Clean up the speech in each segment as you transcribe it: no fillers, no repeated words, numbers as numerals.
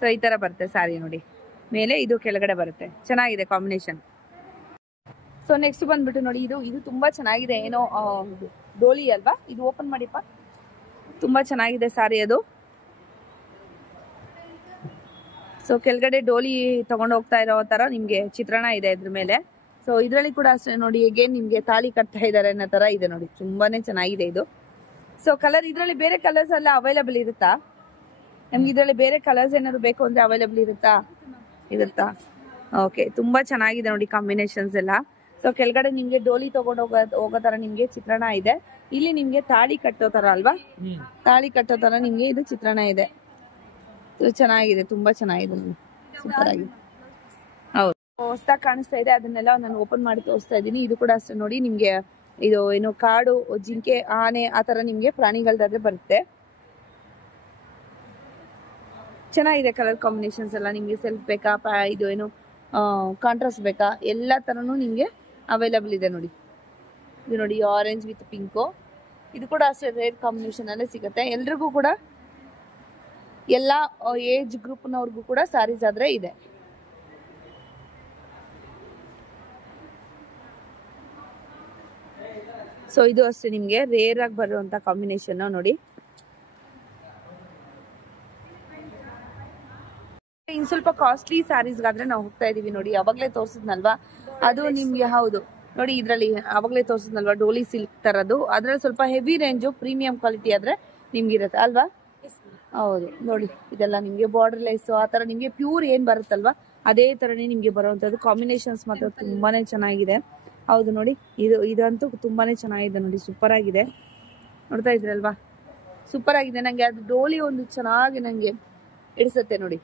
So ಈ ತರ ಬರುತ್ತೆ ಸಾರಿ ನೋಡಿ, ಮೇಲೆ ಇದು ಕೆಳಗಡೆ ಬರುತ್ತೆ, ಚೆನ್ನಾಗಿದೆ ಕಾಂಬಿನೇಷನ್. ಸೊ ನೆಕ್ಸ್ಟ್ ಬಂದ್ಬಿಟ್ಟು ನೋಡಿ, ಇದು ತುಂಬಾ ಚೆನ್ನಾಗಿದೆ, ಏನೋ ಡೋಲಿ ಅಲ್ವಾ, ಇದು ಓಪನ್ ಮಾಡಿಪ್ಪ, ತುಂಬಾ ಚೆನ್ನಾಗಿದೆ ಸಾರಿ ಅದು. ಸೊ ಕೆಳಗಡೆ ಡೋಲಿ ತಗೊಂಡು ಹೋಗ್ತಾ ಇರೋ ತರ ನಿಮ್ಗೆ ಚಿತ್ರಣ ಇದೆ ಇದ್ರ ಮೇಲೆ. ಸೊ ಇದರಲ್ಲಿ ಕೂಡ ಅಷ್ಟೇ ನೋಡಿ, ಹೇಗೇನ್ ನಿಮ್ಗೆ ತಾಳಿ ಕಟ್ತಾ ಇದಾರೆ ಅನ್ನೋ ತರ ಇದೆ ನೋಡಿ, ತುಂಬಾನೇ ಚೆನ್ನಾಗಿದೆ ಇದು. ಸೊ ಕಲರ್ ಇದರಲ್ಲಿ ಬೇರೆ ಕಲರ್ಸ್ ಎಲ್ಲ ಅವೈಲಬಲ್ ಇರುತ್ತಾ ನಮ್ಗೆ? ಇದರಲ್ಲಿ ಬೇರೆ ಕಲರ್ಸ್ ಏನಾದ್ರು ಬೇಕು ಅಂದ್ರೆ ಅವೈಲಬಲ್ ಇರುತ್ತಾ? ಓಕೆ, ತುಂಬಾ ಚೆನ್ನಾಗಿದೆ ನೋಡಿ ಕಾಂಬಿನೇಷನ್ಸ್ ಎಲ್ಲ. ಸೊ ಕೆಳಗಡೆ ನಿಮ್ಗೆ ಡೋಲಿ ತಗೊಂಡು ಹೋಗೋ ತರ ನಿಮ್ಗೆ ಚಿತ್ರಣ ಇದೆ. ಇಲ್ಲಿ ನಿಮ್ಗೆ ತಾಳಿ ಕಟ್ಟೋ ತರ ಅಲ್ವಾ, ತಾಳಿ ಕಟ್ಟೋ ತರ ನಿಮ್ಗೆ ಇದು ಚಿತ್ರಣ ಇದೆ. ಚೆನ್ನಾಗಿದೆ, ತುಂಬಾ ಚೆನ್ನಾಗಿದೆ, ಸೂಪರ್ ಆಗಿದೆ. ಹೌದು, ಹೊಸದಾಗಿ ಕಾಣಿಸ್ತಾ ಇದೆ, ಅದನ್ನೆಲ್ಲ ನಾನು ಓಪನ್ ಮಾಡಿ ತೋರಿಸ್ತಾ ಇದ್ದೀನಿ. ಇದು ಕೂಡ ಅಷ್ಟೇ ನೋಡಿ, ನಿಮ್ಗೆ ಇದು ಏನು ಕಾಡು, ಜಿಂಕೆ, ಆನೆ ಆ ತರ ನಿಮ್ಗೆ ಪ್ರಾಣಿಗಳದಾದ್ರೆ ಬರುತ್ತೆ. ಚೆನ್ನಾಗಿದೆ ಕಲರ್ ಕಾಂಬಿನೇಷನ್ಸ್ ಎಲ್ಲ. ನಿಮ್ಗೆ ಸೆಲ್ಫ್ ಬೇಕಾ, ಇದು ಏನು ಕಾಂಟ್ರಾಸ್ಟ್ ಬೇಕಾ, ಎಲ್ಲ ತರನು ನಿಮ್ಗೆ ಅವೈಲಬಲ್ ಇದೆ ನೋಡಿ. ಇದು ನೋಡಿ ಆರೆಂಜ್ ವಿತ್ ಪಿಂಕು, ಇದು ಕೂಡ ಅಷ್ಟೇ ರೇರ್ ಕಾಂಬಿನೇಷನ್ ಅಲ್ಲೇ ಸಿಗುತ್ತೆ. ಎಲ್ರಿಗೂ ಕೂಡ, ಎಲ್ಲ ಏಜ್ ಗ್ರೂಪ್ನವ್ರಿಗೂ ಕೂಡ ಸ್ಯಾರೀಸ್ ಆದ್ರೆ ಇದೆ. ಸೊ ಇದು ಅಷ್ಟೇ ನಿಮ್ಗೆ ರೇರ್ ಆಗಿ ಬರುವಂತ ಕಾಂಬಿನೇಷನ್ ನೋಡಿ. ಇನ್ ಸ್ವಲ್ಪ ಕಾಸ್ಟ್ಲಿ ಸ್ಯಾರೀಸ್ಗಾದ್ರೆ ನಾವು ಹೋಗ್ತಾ ಇದೀವಿ ನೋಡಿ, ಅವಾಗ್ಲೇ ತೋರ್ಸಿದ್ನಲ್ವಾ ಅದು ನಿಮ್ಗೆ. ಹೌದು ನೋಡಿ, ಇದ್ರಲ್ಲಿ ಅವಾಗ್ಲೇ ತೋರ್ಸಿದ್ನಲ್ವಾ ಡೋಲಿ ಸಿಲ್ಕ್ ತರದು, ಅದ್ರಲ್ಲಿ ಸ್ವಲ್ಪ ಹೆವಿ ರೇಂಜು ಪ್ರೀಮಿಯಂ ಕ್ವಾಲಿಟಿ ಆದ್ರೆ ನಿಮ್ಗೆ ಇರುತ್ತೆ ಅಲ್ವಾ. ಹೌದು ನೋಡಿ, ಇದೆಲ್ಲ ನಿಮ್ಗೆ ಬಾರ್ಡರ್ ಲೈಸ್ ಆ ತರ ನಿಮ್ಗೆ ಪ್ಯೂರ್ ಏನ್ ಬರುತ್ತಲ್ವಾ ಅದೇ ತರನೇ ನಿಮ್ಗೆ ಬರುವಂತದ್ದು. ಕಾಂಬಿನೇಷನ್ಸ್ ಮಾತ್ರ ತುಂಬಾನೇ ಚೆನ್ನಾಗಿದೆ. ಹೌದು ನೋಡಿ, ಇದಂತೂ ತುಂಬಾನೇ ಚೆನ್ನಾಗಿದೆ ನೋಡಿ, ಸೂಪರ್ ಆಗಿದೆ. ನೋಡ್ತಾ ಇದ್ರಲ್ವಾ, ಸೂಪರ್ ಆಗಿದೆ. ನಂಗೆ ಅದು ಡೋಲಿ ಒಂದು ಚೆನ್ನಾಗಿ ನಂಗೆ ಇಡಿಸುತ್ತೆ ನೋಡಿ.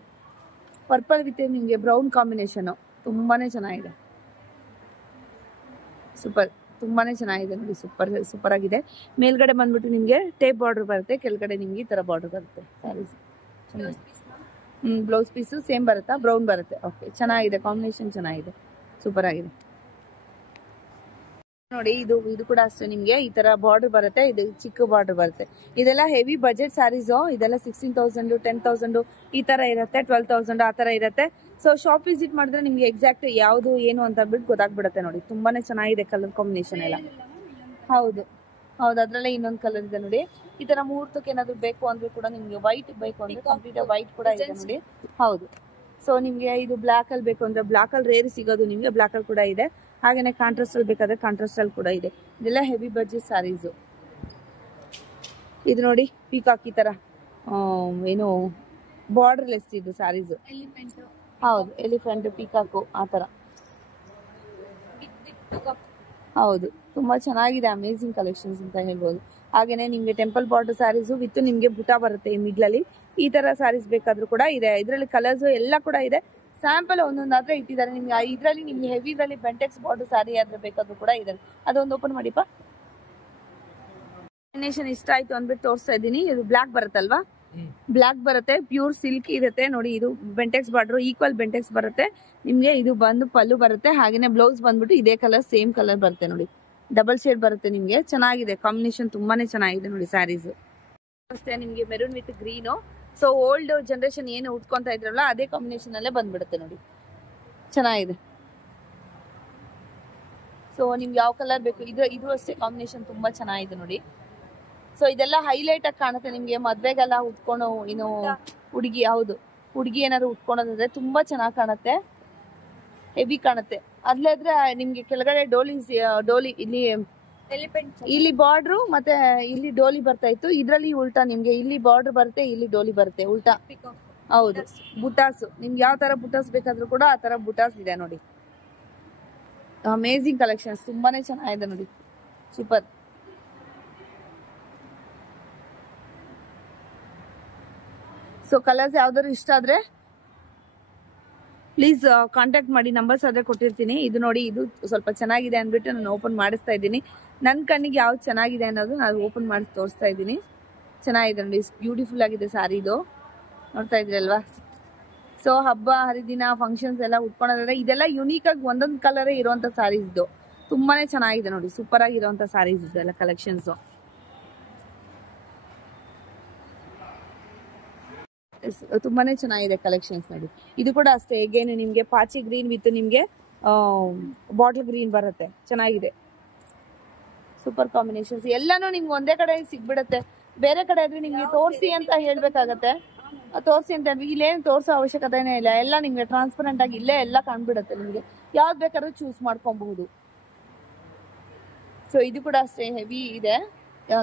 ಪರ್ಪಲ್ ವಿತ್ ನಿಮ್ಗೆ ಬ್ರೌನ್ ಕಾಂಬಿನೇಷನ್ ತುಂಬಾನೇ ಚೆನ್ನಾಗಿದೆ, ಸೂಪರ್, ತುಂಬಾನೇ ಚೆನ್ನಾಗಿದೆ ನೋಡಿ, ಸೂಪರ್ ಆಗಿದೆ. ಮೇಲ್ಗಡೆ ಬಂದ್ಬಿಟ್ಟು ನಿಮ್ಗೆ ಟೇಪ್ ಬಾರ್ಡರ್ ಬರುತ್ತೆ, ಕೆಳಗಡೆ ನಿಮ್ಗೆ ಈ ತರ ಬಾರ್ಡರ್ ಬರುತ್ತೆ ಸ್ಯಾರೀಸ್. ಬ್ಲೌಸ್ ಪೀಸು ಸೇಮ್ ಬರುತ್ತಾ, ಬ್ರೌನ್ ಬರುತ್ತೆ. ಓಕೆ, ಚೆನ್ನಾಗಿದೆ, ಕಾಂಬಿನೇಷನ್ ಚೆನ್ನಾಗಿದೆ, ಸೂಪರ್ ಆಗಿದೆ ನೋಡಿ. ಇದು ಕೂಡ ಅಷ್ಟೇ ನಿಮ್ಗೆ ಈ ತರ ಬಾರ್ಡರ್ ಬರುತ್ತೆ, ಇದು ಚಿಕ್ಕ ಬಾರ್ಡರ್ ಬರುತ್ತೆ. ಇದೆಲ್ಲ ಹೆವಿ ಬಜೆಟ್ ಸ್ಯಾರೀಸ್, ಇದೆಲ್ಲ 16,000 10,000 ಈ ತರ ಇರುತ್ತೆ, 12,000 ಆ ತರ ಇರುತ್ತೆ. ಸೊ ಶಾಪ್ ವಿಸಿಟ್ ಮಾಡಿದ್ರೆ ನಿಮ್ಗೆ ಎಕ್ಸಾಕ್ಟ್ ಯಾವ್ದು ಏನು ಅಂತ ಬಿಟ್ಟು ಗೊತ್ತಾಗ್ಬಿಡುತ್ತೆ ನೋಡಿ. ತುಂಬಾನೇ ಚೆನ್ನಾಗಿದೆ ಕಲರ್ ಕಾಂಬಿನೇಷನ್ ಎಲ್ಲ. ಹೌದು, ಅದ್ರಲ್ಲೇ ಇನ್ನೊಂದು ಕಲರ್ ಇದೆ ನೋಡಿ. ಈ ತರ ಮುಹೂರ್ತಕ್ಕೆ ಏನಾದ್ರು ಬೇಕು ಅಂದ್ರೆ ಕೂಡ ನಿಮ್ಗೆ ವೈಟ್ ಬೇಕು ಅಂದ್ರೆ ಕಂಪ್ಲೀಟ್ ವೈಟ್ ಕೂಡ ಇದೆ ನೋಡಿ. ಹೌದು, ಸೊ ನಿಮ್ಗೆ ಇದು ಬ್ಲಾಕ್ ಅಲ್ಲಿ ಬೇಕು ಅಂದ್ರೆ ಬ್ಲಾಕ್ ಅಲ್ಲಿ ರೇರ್ ಸಿಗೋದು ನಿಮ್ಗೆ ಬ್ಲಾಕ್ ಅಲ್ಲಿ ಕೂಡ ಇದೆ. ಹಾಗೇನೆ ಕಾಂಟ್ರಾಸ್ಟ್ ಅಲ್ಲಿ ಬೇಕಾದ್ರೆ ಕಾಂಟ್ರಾಸ್ಟ್ ಅಲ್ಲಿ ಕೂಡ ಇದೆ. ಇದೆಲ್ಲ ಹೆವಿ ಬಜೆಟ್ ಸ್ಯಾರೀಸ್. ಇದು ನೋಡಿ ಪೀಕಾಕ್ ಈ ತರ ಏನು ಬಾರ್ಡರ್ ಲೆಸ್ ಇದು ಸ್ಯಾರೀಸ್. ಹೌದು, ಎಲಿಫೆಂಟ್ ಪೀಕಾಕು ಆ ತರ. ಹೌದು, ತುಂಬಾ ಚೆನ್ನಾಗಿದೆ, ಅಮೇಸಿಂಗ್ ಕಲೆಕ್ಷನ್ಸ್ ಅಂತ ಹೇಳ್ಬೋದು. ಹಾಗೇನೆ ನಿಮ್ಗೆ ಟೆಂಪಲ್ ಬಾರ್ಡರ್ ಸ್ಯಾರೀಸ್ ವಿತ್ ನಿಮ್ಗೆ ಬುಟಾ ಬರುತ್ತೆ ಈ ಮಿಡ್ಲಲ್ಲಿ. ಈ ತರ ಸ್ಯಾರೀಸ್ ಬೇಕಾದ್ರೂ ಕೂಡ ಇದೆ. ಇದರಲ್ಲಿ ಕಲರ್ಸ್ ಎಲ್ಲ ಕೂಡ ಇದೆ. ಸ್ಯಾಂಪಲ್ ಒಂದೊಂದಾದ್ರೆ ಇಟ್ಟಿದ್ದಾರೆ ನಿಮ್ಗೆ. ಇದರಲ್ಲಿ ನಿಮ್ಗೆ ಹೆವಿ ಇದ್ರಲ್ಲಿ ಬೆಂಟೆಕ್ಸ್ ಬಾರ್ಡರ್ ಸ್ಯಾರಿ ಆದ್ರೆ ಬೇಕಾದ್ರೂ ಕೂಡ ಇದೆ. ಅದೊಂದು ಓಪನ್ ಮಾಡಿಪ್ಪ. ಕಾಂಬಿನೇಷನ್ ಇಷ್ಟ ಆಯ್ತು ಅಂದ್ಬಿಟ್ಟು ತೋರಿಸ್ತಾ ಇದ್ದೀನಿ. ಇದು ಬ್ಲಾಕ್ ಬರುತ್ತಲ್ವಾ, ಬ್ಲಾಕ್ ಬರುತ್ತೆ, ಪ್ಯೂರ್ ಸಿಲ್ಕ್ ಇರುತ್ತೆ ನೋಡಿ. ಇದು ಬೆಂಟೆಕ್ಸ್ ಬಾರ್ಡರ್, ಈಕ್ವಲ್ ಬೆಂಟೆಕ್ಸ್ ಬರುತ್ತೆ ನಿಮ್ಗೆ. ಇದು ಬಂದು ಪಲ್ಲು ಬರುತ್ತೆ, ಹಾಗೇನೆ ಬ್ಲೌಸ್ ಬಂದ್ಬಿಟ್ಟು ಇದೇ ಕಲರ್ ಸೇಮ್ ಕಲರ್ ಬರುತ್ತೆ ನೋಡಿ. ಡಬಲ್ ಶೇಡ್ ಬರುತ್ತೆ ನಿಮ್ಗೆ. ಚೆನ್ನಾಗಿದೆ ಕಾಂಬಿನೇಷನ್, ತುಂಬಾನೇ ಚೆನ್ನಾಗಿದೆ ನೋಡಿ ಸ್ಯಾರೀಸ್. ಅಷ್ಟೇ ನಿಮ್ಗೆ maroon with green. So old generation ಏನು ಉಟ್ಕೊಂತ ಇದ್ರಲ್ಲ ಅದೇ ಕಾಂಬಿನೇಷನ್ ಅಲ್ಲೇ ಬಂದ್ಬಿಡುತ್ತೆ ನೋಡಿ, ಚೆನ್ನಾಗಿದೆ. ಸೊ ನಿಮ್ಗೆ ಯಾವ ಕಲರ್ ಬೇಕು ಇದು ಅಷ್ಟೇ ಕಾಂಬಿನೇಷನ್ ತುಂಬಾ ಚೆನ್ನಾಗಿದೆ ನೋಡಿ. ಸೊ ಇದೆಲ್ಲ ಹೈಲೈಟ್ ಆಗಿ ಕಾಣುತ್ತೆ ನಿಮ್ಗೆ. ಮದ್ವೆಗೆಲ್ಲ ಉಟ್ಕೊಂಡು ಇನ್ನು ಹುಡುಗಿ, ಹೌದು ಹುಡುಗಿ ಏನಾದ್ರು ಉಟ್ಕೊಳೋದಾದ್ರೆ ತುಂಬಾ ಚೆನ್ನಾಗಿ ಕಾಣುತ್ತೆ, ಹೆವಿ ಕಾಣುತ್ತೆ. ಅದ್ಲಾದ್ರೆ ನಿಮ್ಗೆ ಕೆಳಗಡೆ ಡೋಲಿ ಇಲ್ಲಿ ಬಾರ್ಡ್ರು ಮತ್ತೆ ಇಲ್ಲಿ ಡೋಲಿ ಬರ್ತಾ ಇತ್ತು. ಇದ್ರಲ್ಲಿ ಉಲ್ಟಾ ನಿಮ್ಗೆ ಇಲ್ಲಿ ಬಾರ್ಡರ್ ಬರುತ್ತೆ, ಇಲ್ಲಿ ಡೋಲಿ ಬರುತ್ತೆ ಉಲ್ಟಾ. ಹೌದು, ಬುಟಾಸು ನಿಮ್ಗೆ ಯಾವ ತರ ಬುಟಾಸ್ ಬೇಕಾದ್ರೂ ಕೂಡ ಆ ತರ ಬುಟಾಸ್ ಇದೆ ನೋಡಿ. ಅಮೇಸಿಂಗ್ ಕಲೆಕ್ಷನ್ಸ್, ತುಂಬಾನೇ ಚೆನ್ನಾಗಿದೆ ನೋಡಿ, ಸೂಪರ್. ಸೊ ಕಲರ್ಸ್ ಯಾವ್ದಾದ್ರು ಇಷ್ಟ ಆದ್ರೆ ಪ್ಲೀಸ್ ಕಾಂಟ್ಯಾಕ್ಟ್ ಮಾಡಿ, ನಂಬರ್ಸ್ ಆದ್ರೆ ಕೊಟ್ಟಿರ್ತೀನಿ. ಇದು ನೋಡಿ, ಇದು ಸ್ವಲ್ಪ ಚೆನ್ನಾಗಿದೆ ಅಂದ್ಬಿಟ್ಟು ನಾನು ಓಪನ್ ಮಾಡಿಸ್ತಾ ಇದ್ದೀನಿ. ನನ್ನ ಕಣ್ಣಿಗೆ ಯಾವ್ದು ಚೆನ್ನಾಗಿದೆ ಅನ್ನೋದು ನಾನು ಓಪನ್ ಮಾಡಿ ತೋರಿಸ್ತಾ ಇದ್ದೀನಿ. ಚೆನ್ನಾಗಿದೆ ನೋಡಿ, ಬ್ಯೂಟಿಫುಲ್ ಆಗಿದೆ ಸ್ಯಾರಿ ಇದು, ನೋಡ್ತಾ ಇದ್ರಲ್ವಾ. ಸೊ ಹಬ್ಬ ಹರಿದಿನ ಫಂಕ್ಷನ್ಸ್ ಎಲ್ಲ ಉಟ್ಕೊಳೋದಾದ್ರೆ ಇದೆಲ್ಲ ಯುನೀಕ್ ಆಗಿ ಒಂದೊಂದು ಕಲರೇ ಇರುವಂತ ಸ್ಯಾರೀಸ್ ಇದು. ತುಂಬಾನೇ ಚೆನ್ನಾಗಿದೆ ನೋಡಿ, ಸೂಪರ್ ಆಗಿರುವಂತ ಸ್ಯಾರೀಸ್ ಇದೆಲ್ಲ ಕಲೆಕ್ಷನ್ಸ್. ತುಂಬಾನೇ ಚೆನ್ನಾಗಿದೆ ಕಲೆಕ್ಷನ್ಸ್ ನೋಡಿ. ಇದು ಕೂಡ ಅಷ್ಟೇ ಹೇಗೇನು ನಿಮಗೆ ಪಾಚಿ ಗ್ರೀನ್ ವಿತ್ ನಿಮಗೆ ಬಾಟಲ್ ಗ್ರೀನ್ ಬರುತ್ತೆ, ಚೆನ್ನಾಗಿದೆ. ಸೂಪರ್ ಕಾಂಬಿನೇಷನ್ಸ್ ಎಲ್ಲಾನು ನಿಮ್ಗೆ ಒಂದೇ ಕಡೆ ಸಿಗ್ಬಿಡುತ್ತೆ. ಬೇರೆ ಕಡೆ ಆದ್ರೆ ನಿಮ್ಗೆ ತೋರಿಸಿ ಅಂತ ಹೇಳ್ಬೇಕಾಗತ್ತೆ, ತೋರಿಸಿ ಅಂತ ಇಲ್ಲೇನು ತೋರಿಸೋ ಅವಶ್ಯಕತೆನೇ ಇಲ್ಲ. ಎಲ್ಲ ನಿಮ್ಗೆ ಟ್ರಾನ್ಸ್ಪರೆಂಟ್ ಆಗಿ ಇಲ್ಲೇ ಎಲ್ಲ ಕಾಣ್ಬಿಡುತ್ತೆ. ನಿಮ್ಗೆ ಯಾವ್ದು ಬೇಕಾದ್ರೂ ಚೂಸ್ ಮಾಡ್ಕೊಬಹುದು. ಸೊ ಇದು ಕೂಡ ಅಷ್ಟೇ ಹೆವಿ ಇದೆ.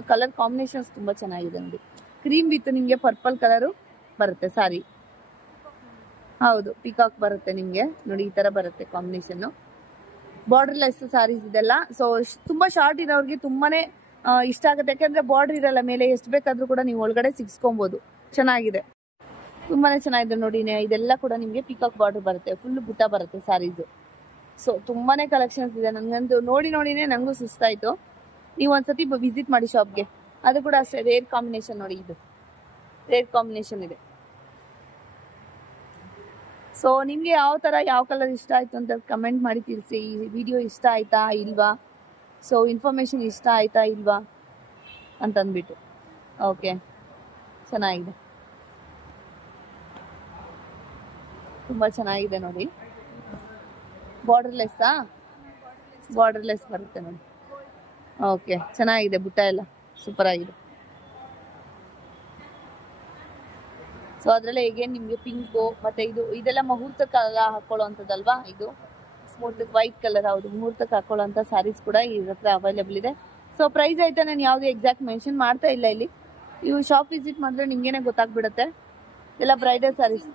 ಕಲರ್ ಕಾಂಬಿನೇಷನ್ಸ್ ತುಂಬಾ ಚೆನ್ನಾಗಿದೆ ನೋಡಿ. ಕ್ರೀಮ್ ವಿತ್ ನಿಮ್ಗೆ ಪರ್ಪಲ್ ಕಲರು ಬರುತ್ತೆ ಸಾರಿ. ಹೌದು, ಪಿಕಾಕ್ ಬರುತ್ತೆ ನಿಮ್ಗೆ ನೋಡಿ, ಈ ತರ ಬರುತ್ತೆ ಕಾಂಬಿನೇಷನ್. ಬಾರ್ಡರ್ಲೆಸ್ ಸಾರೀಸ್ ಇದೆಲ್ಲ. ಸೊ ತುಂಬಾ ಶಾರ್ಟ್ ಇರೋರಿಗೆ ತುಂಬಾನೇ ಇಷ್ಟ ಆಗುತ್ತೆ, ಯಾಕಂದ್ರೆ ಬಾರ್ಡರ್ ಇರಲ್ಲ ಮೇಲೆ, ಎಷ್ಟು ಬೇಕಾದ್ರೂ ಕೂಡ ನೀವು ಒಳಗಡೆ ಸಿಗಿಸ್ಕೊಬಹುದು. ಚೆನ್ನಾಗಿದೆ, ತುಂಬಾನೇ ಚೆನ್ನಾಗಿದೆ ನೋಡಿ. ಇದೆಲ್ಲ ಕೂಡ ನಿಮ್ಗೆ ಪಿಕಾಕ್ ಬಾರ್ಡರ್ ಬರುತ್ತೆ, ಫುಲ್ ಬುಟ್ಟ ಬರುತ್ತೆ ಸಾರೀಸು. ಸೊ ತುಂಬಾನೇ ಕಲೆಕ್ಷನ್ಸ್ ಇದೆ. ನನ್ಗಂತೂ ನೋಡಿನೇ ನಂಗೂ ಸುಸ್ತಾಯ್ತು. ನೀವು ಒಂದ್ಸತಿ ವಿಸಿಟ್ ಮಾಡಿ ಶಾಪ್ಗೆ. ಅದು ಕೂಡ ಅಷ್ಟೇ ರೇರ್ ಕಾಂಬಿನೇಷನ್ ನೋಡಿ, ಇದು ರೇರ್ ಕಾಂಬಿನೇಷನ್ ಇದೆ. ಸೊ ನಿಮ್ಗೆ ಯಾವ ತರ ಯಾವ ಕಲರ್ ಇಷ್ಟ ಆಯ್ತು ಅಂತ ಕಮೆಂಟ್ ಮಾಡಿ ತಿಳಿಸಿ. ಈ ವಿಡಿಯೋ ಇಷ್ಟ ಆಯ್ತಾ ಇಲ್ವಾ, ಸೊ ಇನ್ಫಾರ್ಮೇಶನ್ ಇಷ್ಟ ಆಯ್ತಾ ಇಲ್ವಾ ಅಂತಂದ್ಬಿಟ್ಟು. ಓಕೆ, ಚೆನ್ನಾಗಿದೆ, ತುಂಬಾ ಚೆನ್ನಾಗಿದೆ ನೋಡಿ. ಬಾರ್ಡರ್ಲೆಸ್ಸಾ, ಬಾರ್ಡರ್ಲೆಸ್ ಬರುತ್ತೆ ನೋಡಿ. ಓಕೆ, ಚೆನ್ನಾಗಿದೆ, ಬುಟ್ಟ ಎಲ್ಲ ಸೂಪರ್ ಆಗಿದೆ. ಸೊ ಅದ್ರಲ್ಲೇ ಹೇಗೆ ನಿಮ್ಗೆ ಪಿಂಕು ಮತ್ತೆ ಇದೆಲ್ಲ ಮುಹೂರ್ತಕ್ಕಾಗ ಹಾಕೊಳ್ಳುವಂಥದ್ದಲ್ವಾ, ಇದು ಮುಹೂರ್ತಕ್ಕೆ ವೈಟ್ ಕಲರ್. ಹೌದು, ಮುಹೂರ್ತಕ್ಕೆ ಹಾಕೊಳ್ಳುವಂಥ ಸ್ಯಾರೀಸ್ ಕೂಡ ಇದ್ರ ಹತ್ರ ಅವೈಲೇಬಲ್ ಇದೆ. ಸೊ ಪ್ರೈಸ್ ಆಯ್ತಾ ನಾನು ಯಾವ್ದು ಎಕ್ಸಾಕ್ಟ್ ಮೆನ್ಷನ್ ಮಾಡ್ತಾ ಇಲ್ಲ ಇಲ್ಲಿ. ನೀವು ಶಾಪ್ ವಿಸಿಟ್ ಮಾಡಿದ್ರೆ ನಿಮ್ಗೇನೆ ಗೊತ್ತಾಗ್ಬಿಡುತ್ತೆ. ಎಲ್ಲ ಬ್ರೈಡಲ್ ಸ್ಯಾರೀಸ್